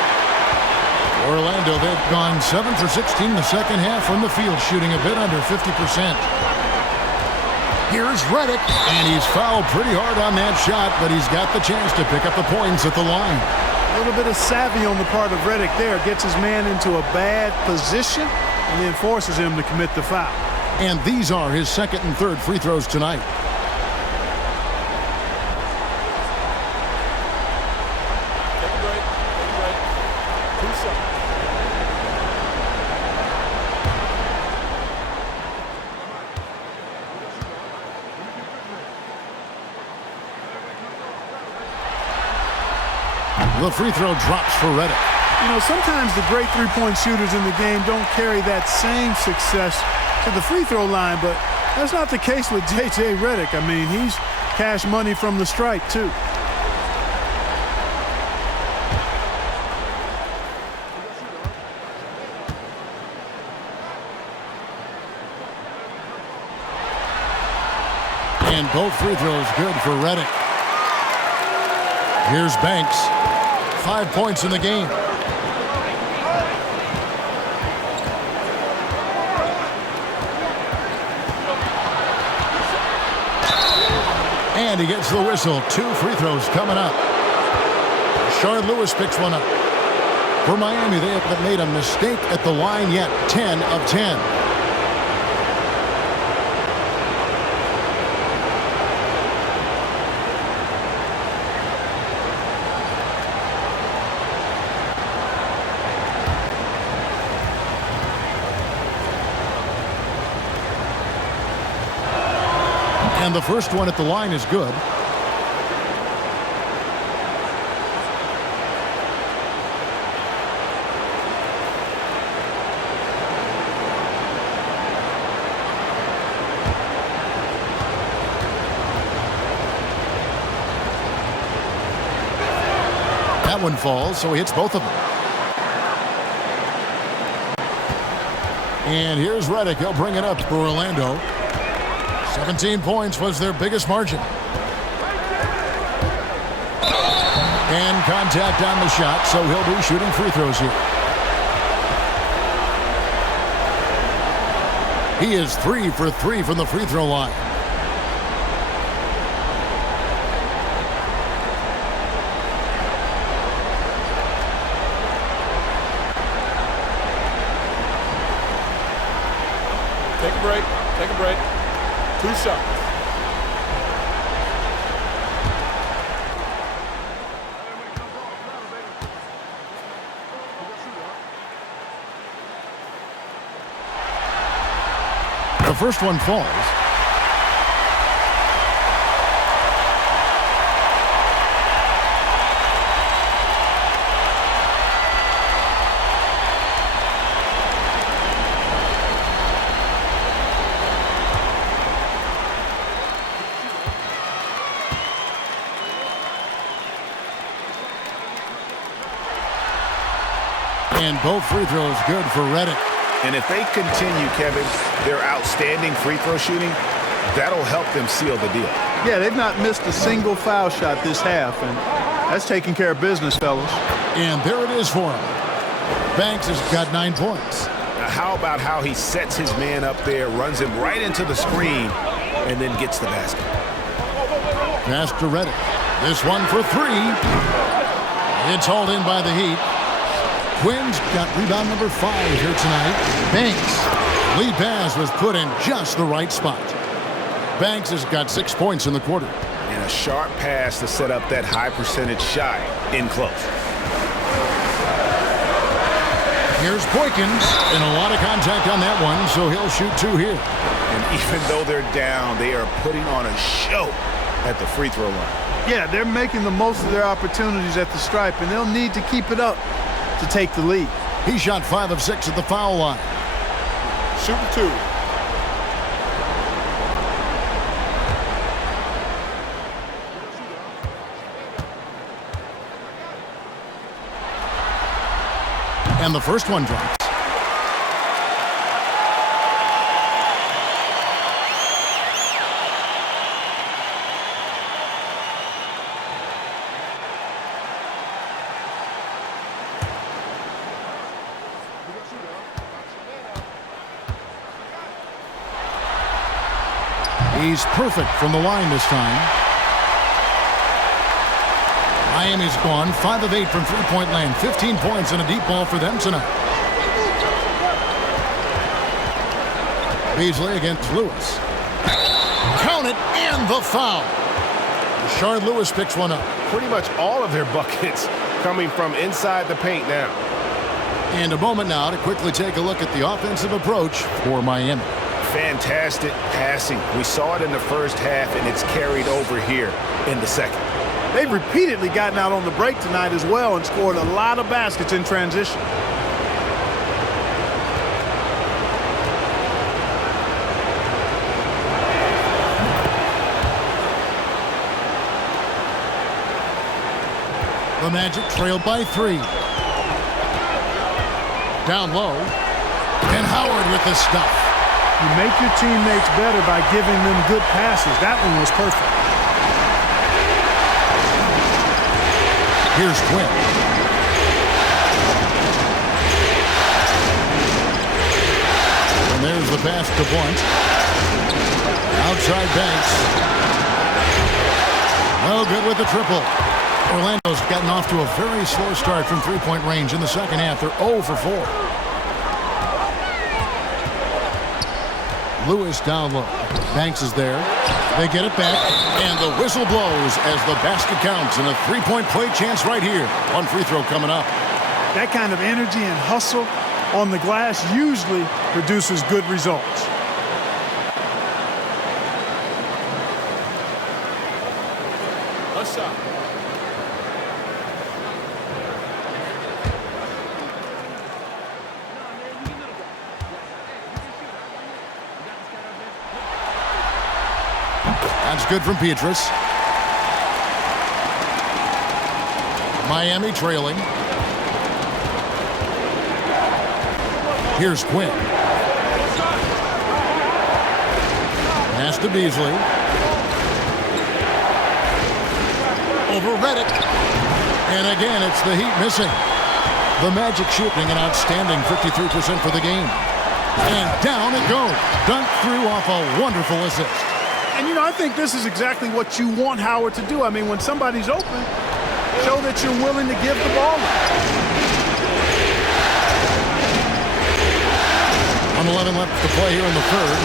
Orlando, they've gone 7 for 16 in the second half from the field, shooting a bit under 50%. Here's Redick, and he's fouled pretty hard on that shot, but he's got the chance to pick up the points at the line. A little bit of savvy on the part of Redick there. Gets his man into a bad position and then forces him to commit the foul. And these are his second and third free throws tonight. The free throw drops for Redick. You know, sometimes the great three-point shooters in the game don't carry that same success to the free throw line, but that's not the case with J.J. Redick. I mean, he's cash money from the stripe, too. And both free throws good for Redick. Here's Banks. 5 points in the game. And he gets the whistle. 2 free throws coming up. Shard Lewis picks one up. For Miami, they haven't made a mistake at the line yet. 10 of 10. And the first one at the line is good. That one falls, so he hits both of them. And here's Reddick. He'll bring it up for Orlando. 17 points was their biggest margin. And contact on the shot, so he'll be shooting free throws here. He is 3 for 3 from the free throw line. Take a break. Take a break. 2 shots. The first one falls. And both free throws good for Reddick. And if they continue, Kevin, their outstanding free throw shooting, that'll help them seal the deal. Yeah, they've not missed a single foul shot this half, and that's taking care of business, fellas. And there it is for him. Banks has got 9 points. Now, how about how he sets his man up there, runs him right into the screen, and then gets the basket. Pass to Reddick. This one for 3. It's hauled in by the Heat. Quinn's got rebound number 5 here tonight. Banks. Lead pass was put in just the right spot. Banks has got 6 points in the quarter. And a sharp pass to set up that high percentage shot in close. Here's Boykins, and a lot of contact on that one, so he'll shoot 2 here. And even though they're down, they are putting on a show at the free throw line. Yeah, they're making the most of their opportunities at the stripe, and they'll need to keep it up to take the lead. He shot 5 of 6 at the foul line. Shooting 2. And the first one drops. He's perfect from the line this time. Miami's gone 5 of 8 from three-point land. 15 points and a deep ball for them tonight. Beasley against Lewis. Count it, and the foul. Rashard Lewis picks one up. Pretty much all of their buckets coming from inside the paint now. And a moment now to quickly take a look at the offensive approach for Miami. Fantastic passing. We saw it in the first half, and it's carried over here in the second. They've repeatedly gotten out on the break tonight as well and scored a lot of baskets in transition. The Magic trailed by 3. Down low. And Howard with the stuff. You make your teammates better by giving them good passes. That one was perfect. Here's Quinn. And there's the pass to Blunt. Outside Banks. No good with the triple. Orlando's gotten off to a very slow start from three-point range in the second half. They're 0 for 4. Lewis down low. Banks is there. They get it back, and the whistle blows as the basket counts, and a three-point play chance right here. One free throw coming up. That kind of energy and hustle on the glass usually produces good results. That's good from Petrus. Miami trailing. Here's Quinn. Pass to Beasley. Over Reddick. And again, it's the Heat missing. The Magic shooting an outstanding 53% for the game. And down it goes. Dunked through off a wonderful assist. And, you know, I think this is exactly what you want Howard to do. I mean, when somebody's open, show that you're willing to give the ball up. 1:11 left to play here in the third.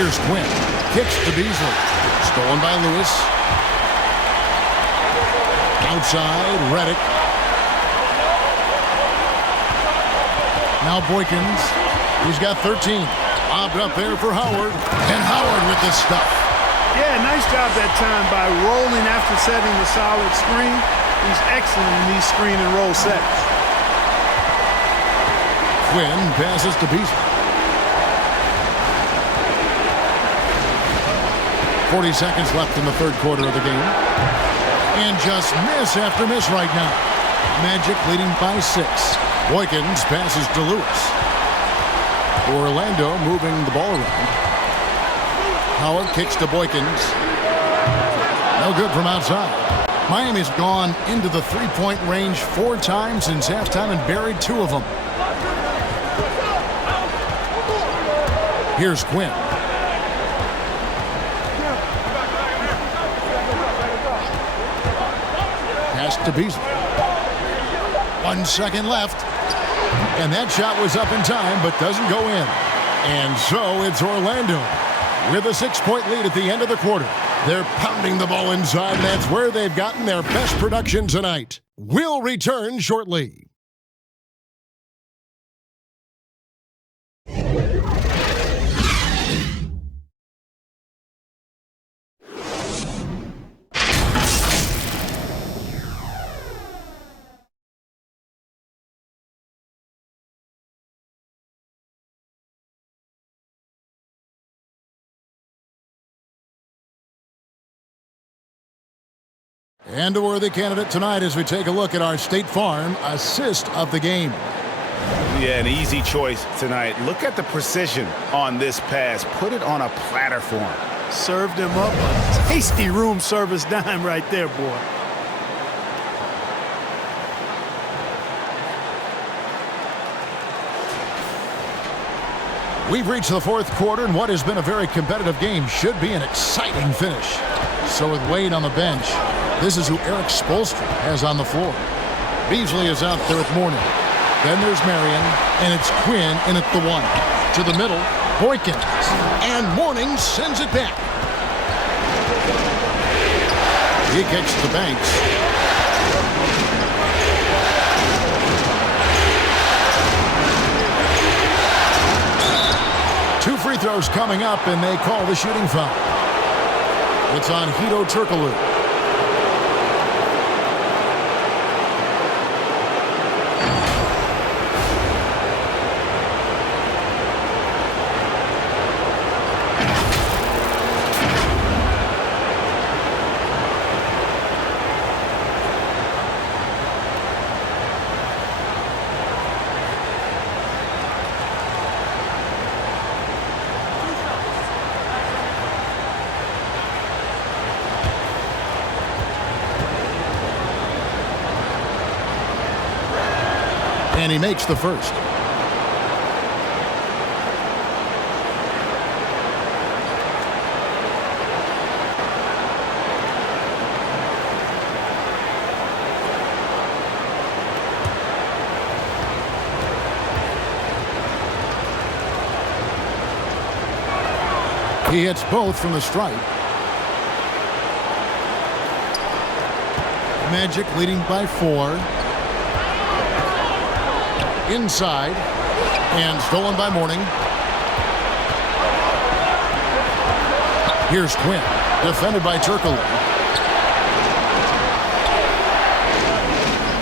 Here's Quinn. Kicks to Beasley. Stolen by Lewis. Outside, Reddick. Now Boykins. He's got 13. Lobbed up there for Howard. And Howard with the stuff. Yeah, nice job that time by rolling after setting the solid screen. He's excellent in these screen and roll sets. Quinn passes to Beasley. 40 seconds left in the third quarter of the game. And just miss after miss right now. Magic leading by 6. Boykins passes to Lewis. Orlando moving the ball around. Howard kicks to Boykins. No good from outside. Miami's gone into the three-point range 4 times since halftime and buried 2 of them. Here's Quinn. Pass to Beasley. 1 second left. And that shot was up in time, but doesn't go in. And so it's Orlando with a 6-point lead at the end of the quarter. They're pounding the ball inside, and that's where they've gotten their best production tonight. We'll return shortly. And a worthy candidate tonight as we take a look at our State Farm assist of the game. Yeah, an easy choice tonight. Look at the precision on this pass. Put it on a platter for him. Served him up a tasty room service dime right there, boy. We've reached the fourth quarter, and what has been a very competitive game should be an exciting finish. So with Wade on the bench, this is who Eric Spoelstra has on the floor. Beasley is out there with Mourning. Then there's Marion, and it's Quinn in at the 1. To the middle, Boykins. And Mourning sends it back. He kicks to Banks. Two free throws coming up, and they call the shooting foul. It's on Hedo Turkoglu. And he makes the first. He hits both from the stripe. Magic leading by 4. Inside. And stolen by Mourning. Here's Quinn. Defended by Turkle.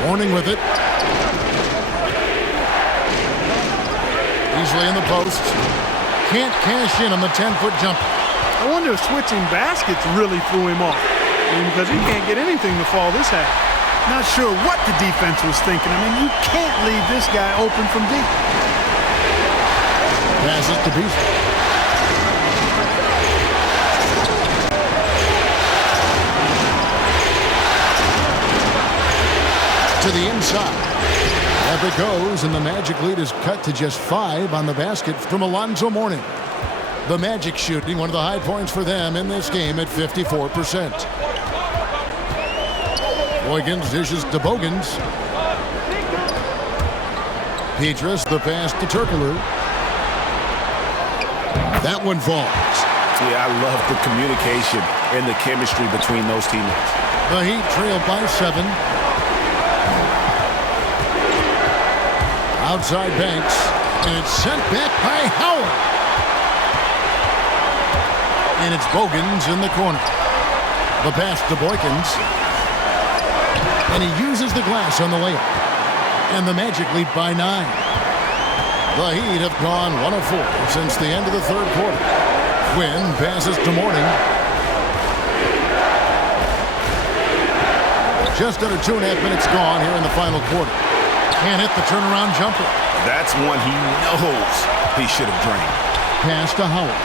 Mourning with it. Easily in the post. Can't cash in on the 10-foot jumper. I wonder if switching baskets really threw him off. Because he can't get anything to fall this half. Not sure what the defense was thinking. I mean, you can't leave this guy open from deep. Passes to Beasley. To the inside. Up it goes, and the Magic lead is cut to just 5 on the basket from Alonzo Mourning. The Magic shooting one of the high points for them in this game at 54%. Boykins dishes to Bogans. Petrus, the pass to Turkoglu. That one falls. Yeah, I love the communication and the chemistry between those teammates. The Heat trail by 7. Outside Banks, and it's sent back by Howard. And it's Bogans in the corner. The pass to Boykins. And he uses the glass on the layup. And the Magic lead by 9. The Heat have gone 1 of 4 since the end of the third quarter. Quinn passes to Mourning. Just under 2.5 minutes gone here in the final quarter. Can't hit the turnaround jumper. That's one he knows he should have drained. Pass to Howard.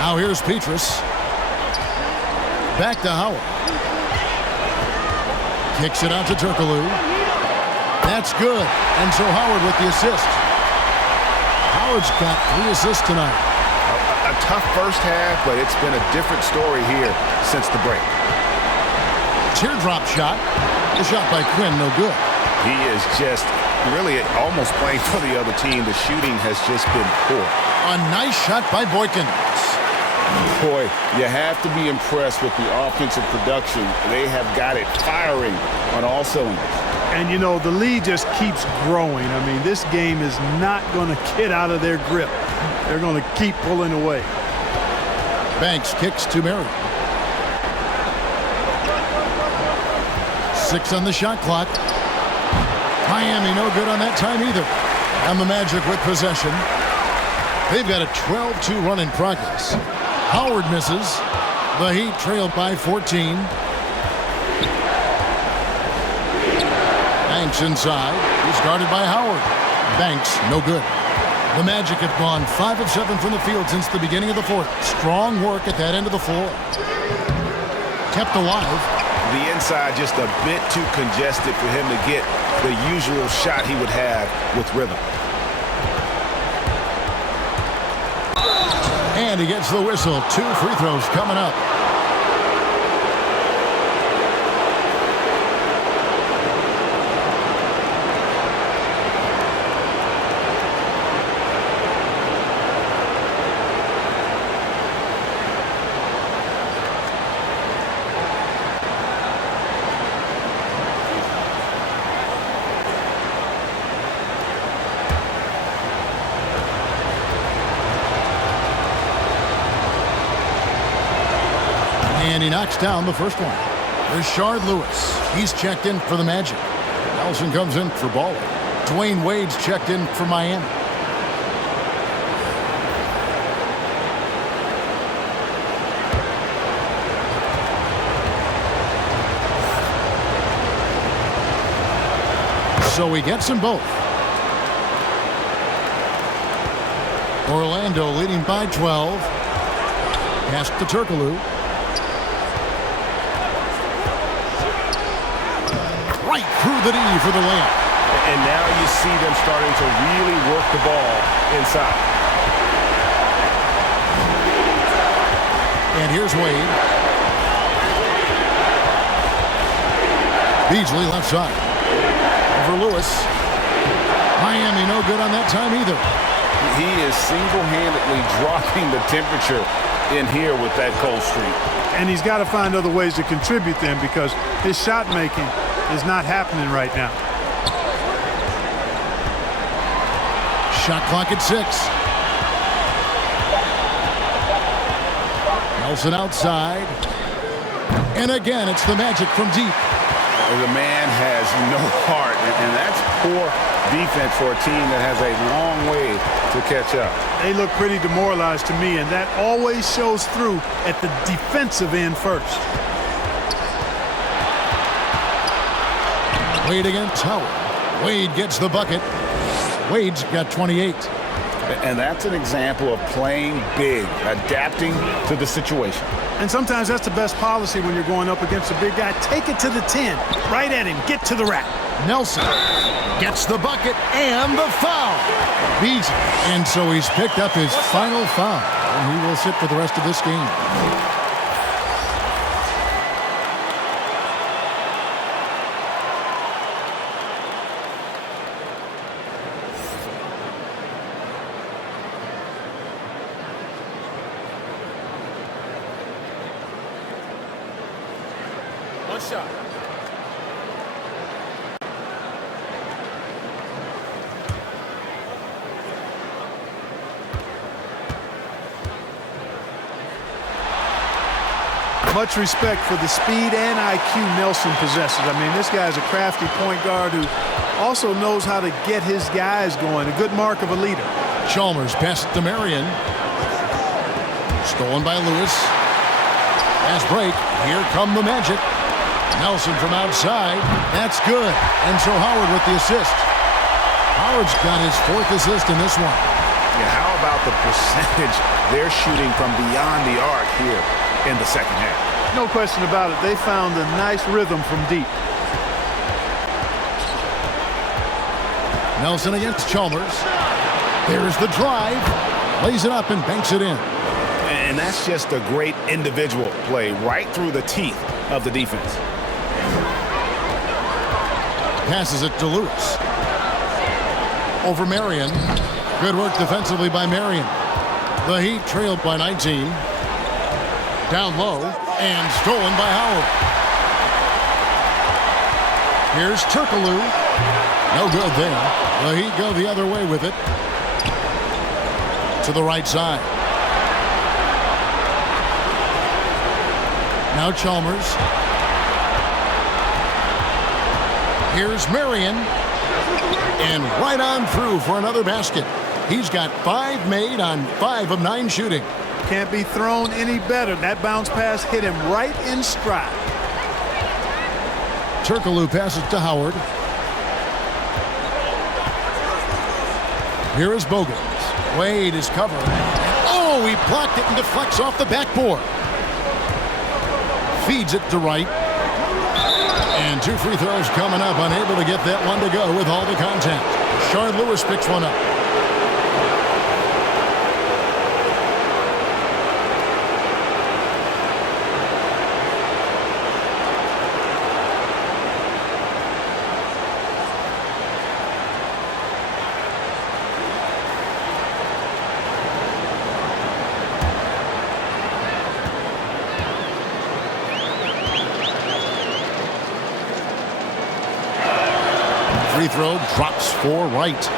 Now here's Petrus. Back to Howard. Kicks it out to Turkoglu. That's good. And so Howard with the assist. Howard's got 3 assists tonight. A tough first half, but it's been a different story here since the break. Teardrop shot. The shot by Quinn, no good. He is just really almost playing for the other team. The shooting has just been poor. A nice shot by Boykins. Boy, you have to be impressed with the offensive production. They have got it firing on all cylinders. And, you know, the lead just keeps growing. I mean, this game is not going to get out of their grip. They're going to keep pulling away. Banks kicks to Murray. 6 on the shot clock. Miami no good on that time either. And the Magic with possession. They've got a 12-2 run in progress. Howard misses. The Heat trail by 14. Banks inside. He's guarded by Howard. Banks no good. The Magic have gone 5 of 7 from the field since the beginning of the fourth. Strong work at that end of the floor. Kept alive. The inside just a bit too congested for him to get the usual shot he would have with rhythm. And he gets the whistle. 2 free throws coming up. And he knocks down the first one. Rashard Lewis. He's checked in for the Magic. Nelson comes in for Baller. Dwayne Wade's checked in for Miami. So he gets them both. Orlando leading by 12. Pass to Turkoglu. Right through the knee for the layup. And now you see them starting to really work the ball inside. And here's Wade. Beasley left side. Over Lewis. Miami no good on that time either. He is single-handedly dropping the temperature in here with that cold streak. And he's got to find other ways to contribute then, because his shot making is not happening right now. Shot clock at 6. Nelson outside. And again, it's the Magic from deep. The man has no heart, and that's poor defense for a team that has a long way to catch up. They look pretty demoralized to me, and that always shows through at the defensive end first. Wade against Howard. Wade gets the bucket. Wade's got 28. And that's an example of playing big, adapting to the situation. And sometimes that's the best policy when you're going up against a big guy. Take it to the 10, right at him, get to the rack. Nelson gets the bucket and the foul. Beats it. And so he's picked up his final foul, and he will sit for the rest of this game. One shot. Much respect for the speed and IQ Nelson possesses. I mean, this guy's a crafty point guard who also knows how to get his guys going. A good mark of a leader. Chalmers passes to Marion. Stolen by Lewis. Fast break. Here come the Magic. Nelson from outside. That's good. And so Howard with the assist. Howard's got his 4th assist in this one. Yeah, how about the percentage they're shooting from beyond the arc here in the second half? No question about it. They found a nice rhythm from deep. Nelson against Chalmers. There's the drive. Lays it up and banks it in. And that's just a great individual play right through the teeth of the defense. Passes it to Lewis. Over Marion. Good work defensively by Marion. The Heat trailed by 19. Down low and stolen by Howard. Here's Turkoglu. No good there. The Heat go the other way with it. To the right side. Now Chalmers. Here's Marion. And right on through for another basket. He's got 5 made on 5 of 9 shooting. Can't be thrown any better. That bounce pass hit him right in stride. Turkoglu passes to Howard. Here is Bogans. Wade is covered. Oh, he blocked it and deflects off the backboard. Feeds it to Wright. And 2 free throws coming up. Unable to get that one to go with all the contact. Shard Lewis picks one up. Free throw drops for Wright.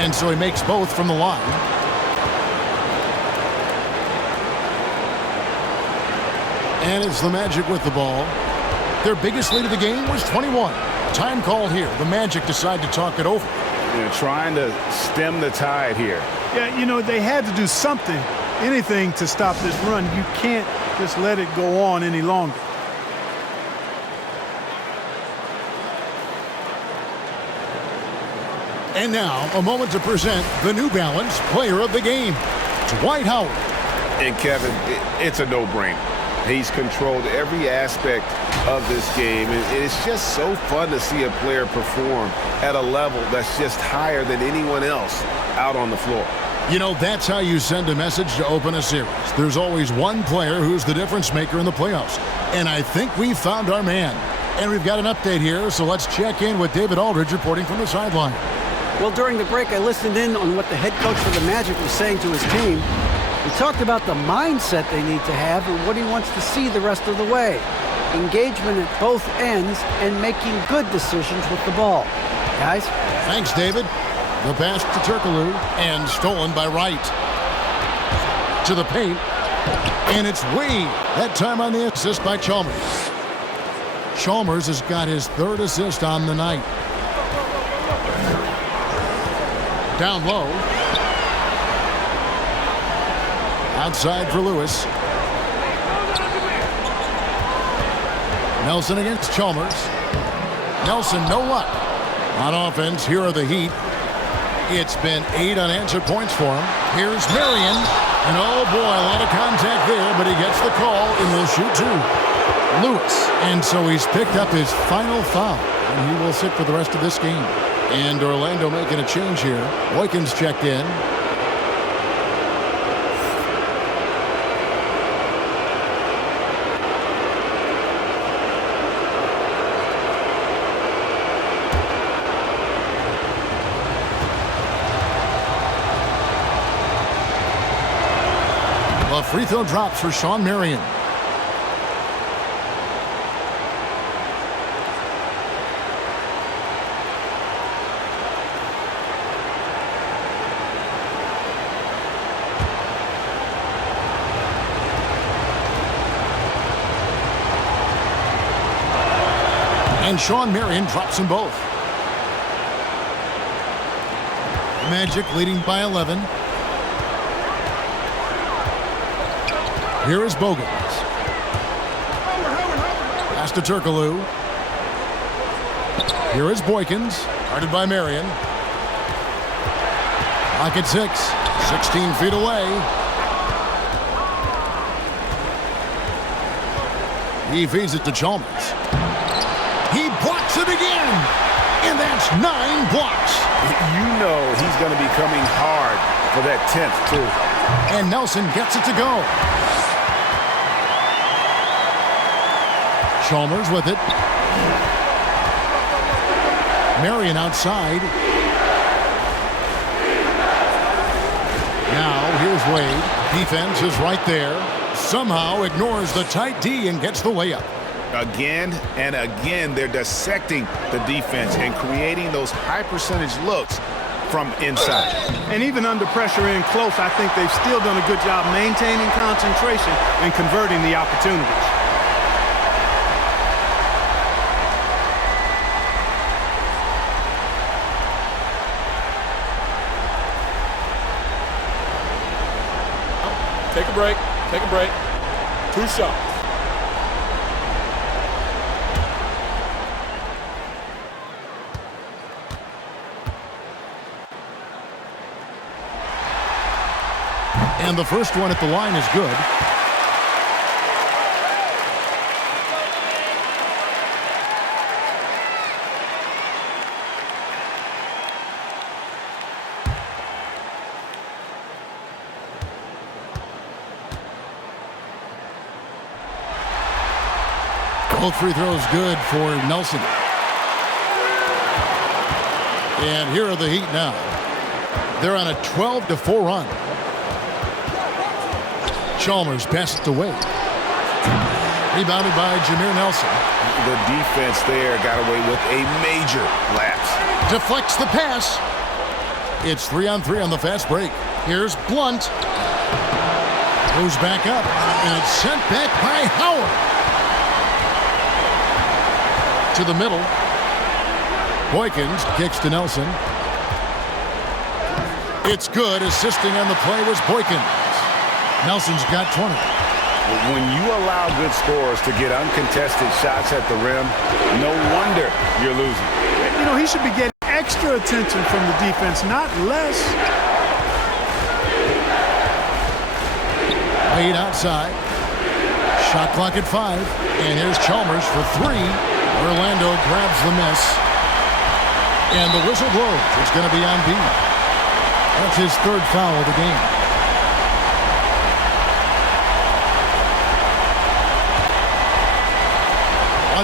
And so he makes both from the line. And it's the Magic with the ball. Their biggest lead of the game was 21. Time called here. The Magic decide to talk it over. They're trying to stem the tide here. Yeah, you know, they had to do something, anything to stop this run. You can't just let it go on any longer. And now, a moment to present the New Balance Player of the Game, Dwight Howard. And Kevin, it's a no-brainer. He's controlled every aspect of this game. And it's just so fun to see a player perform at a level that's just higher than anyone else out on the floor. You know, that's how you send a message to open a series. There's always one player who's the difference maker in the playoffs. And I think we found our man. And we've got an update here, so let's check in with David Aldridge reporting from the sideline. Well, during the break, I listened in on what the head coach for the Magic was saying to his team. He talked about the mindset they need to have and what he wants to see the rest of the way. Engagement at both ends and making good decisions with the ball. Guys? Thanks, David. The pass to Turkoglu and stolen by Wright. To the paint. And it's Wade. That time on the assist by Chalmers. Chalmers has got his third assist on the night. Down low. Outside for Lewis. Nelson against Chalmers. Nelson, no luck. On offense, here are the Heat. It's been 8 unanswered points for him. Here's Marion. And oh boy, a lot of contact there, but he gets the call and will shoot 2. Lewis. And so he's picked up his final foul. And he will sit for the rest of this game. And Orlando making a change here. Boykins checked in. A free throw drops for Shawn Marion. And Shawn Marion drops them both. Magic leading by 11. Here is Bogans. Pass to Turkoglu. Here is Boykins. Guarded by Marion. Clock at 6. 16 feet away. He feeds it to Chalmers. He blocks it again. And that's 9 blocks. You know he's going to be coming hard for that 10th, too. And Nelson gets it to go. Chalmers with it. Marion outside. Now here's Wade. Defense is right there. Somehow ignores the tight D and gets the layup. Again and again, they're dissecting the defense and creating those high percentage looks from inside. And even under pressure in close, I think they've still done a good job maintaining concentration and converting the opportunities. Take a break. Take a break. 2 shots. And the first one at the line is good. Both free throws good for Nelson. And here are the Heat now. They're on a 12-4 run. Chalmers passes to Wade. Rebounded by Jameer Nelson. The defense there got away with a major lapse. Deflects the pass. It's 3-on-3 on the fast break. Here's Blunt. Goes back up. And it's sent back by Howard. To the middle. Boykins kicks to Nelson. It's good. Assisting on the play was Boykins. Nelson's got 20. When you allow good scorers to get uncontested shots at the rim, no wonder you're losing. You know, he should be getting extra attention from the defense, not less. Wade outside. Shot clock at 5. And here's Chalmers for 3. Orlando grabs the miss. And the whistle blows. It's going to be on B. That's his 3rd foul of the game.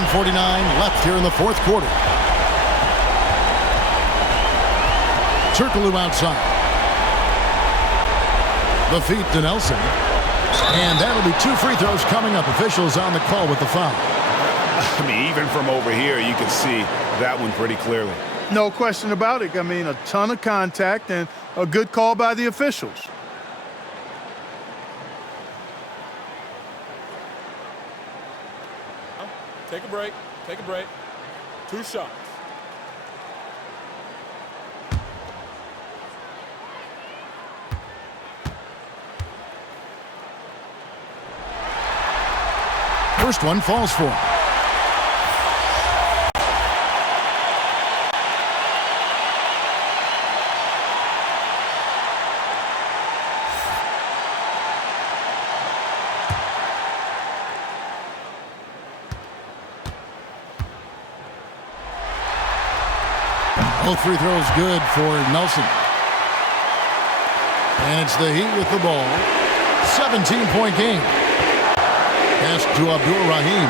.149 left here in the 4th quarter. Turkoglu outside. The feet to Nelson. And that'll be 2 free throws coming up. Officials on the call with the foul. I mean, even from over here, you can see that one pretty clearly. No question about it. I mean, a ton of contact and a good call by the officials. Take a break. Take a break. 2 shots. First one falls for him. Both free throws good for Nelson. And it's the Heat with the ball. 17-point game. Pass to Abdul-Rahim.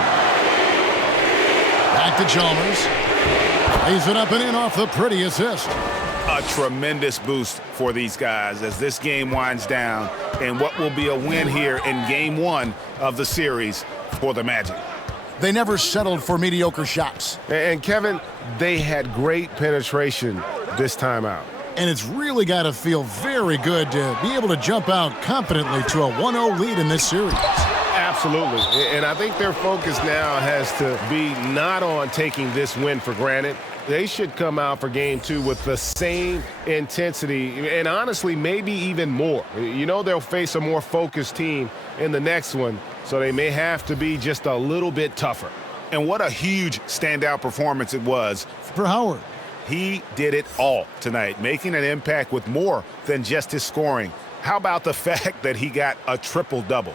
Back to Chalmers. Lays it up and in off the pretty assist. A tremendous boost for these guys as this game winds down and what will be a win here in game 1 of the series for the Magic. They never settled for mediocre shots. And Kevin, they had great penetration this time out. And it's really got to feel very good to be able to jump out confidently to a 1-0 lead in this series. Absolutely. And I think their focus now has to be not on taking this win for granted. They should come out for game 2 with the same intensity and honestly maybe even more. You know they'll face a more focused team in the next one, so they may have to be just a little bit tougher. And what a huge standout performance it was for Howard. He did it all tonight, making an impact with more than just his scoring. How about the fact that he got a triple-double?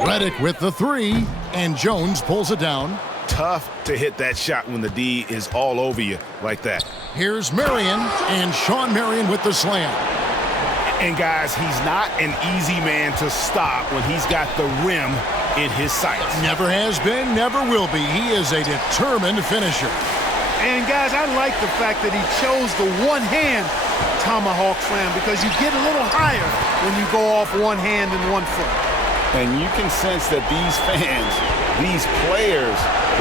Redick with the 3, and Jones pulls it down. Tough to hit that shot when the D is all over you like that. Here's Marion, and Sean Marion with the slam. And guys, he's not an easy man to stop when he's got the rim in his sights. Never has been, never will be. He is a determined finisher. And guys, I like the fact that he chose the one-hand tomahawk slam because you get a little higher when you go off one hand and one foot. And you can sense that these fans, these players,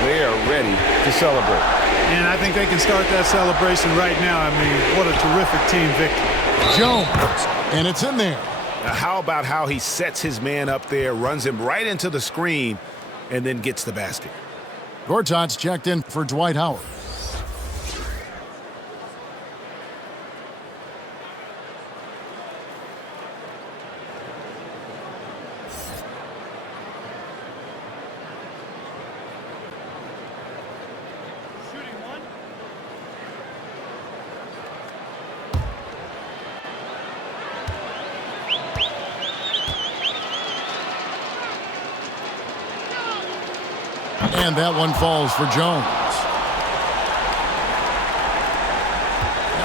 they are ready to celebrate. And I think they can start that celebration right now. I mean, what a terrific team victory. Jones, and it's in there. Now, how about how he sets his man up there, runs him right into the screen, and then gets the basket. Gortat's checked in for Dwight Howard. And that one falls for Jones.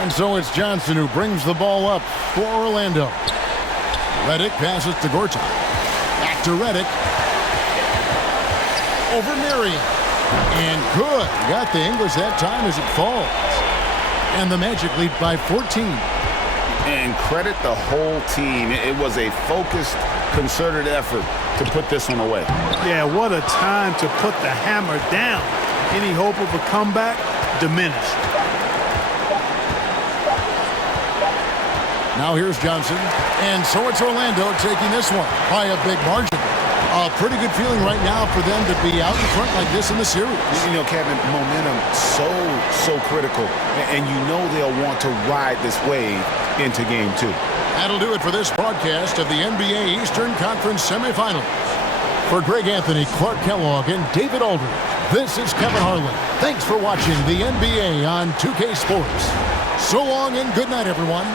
And so it's Johnson who brings the ball up for Orlando. Redick passes to Gortat. Back to Redick. Over Marion. And good. Got the English that time as it falls. And the Magic lead by 14. And credit the whole team. It was a focused, concerted effort to put this one away. Yeah, what a time to put the hammer down. Any hope of a comeback diminished. Now here's Johnson. And so it's Orlando taking this one by a big margin. A pretty good feeling right now for them to be out in front like this in the series. You know, Kevin, momentum so critical. And you know they'll want to ride this wave into game 2. That'll do it for this broadcast of the NBA Eastern Conference semifinals. For Greg Anthony, Clark Kellogg, and David Aldridge, this is Kevin Harlan. Thanks for watching the NBA on 2K Sports. So long and good night, everyone.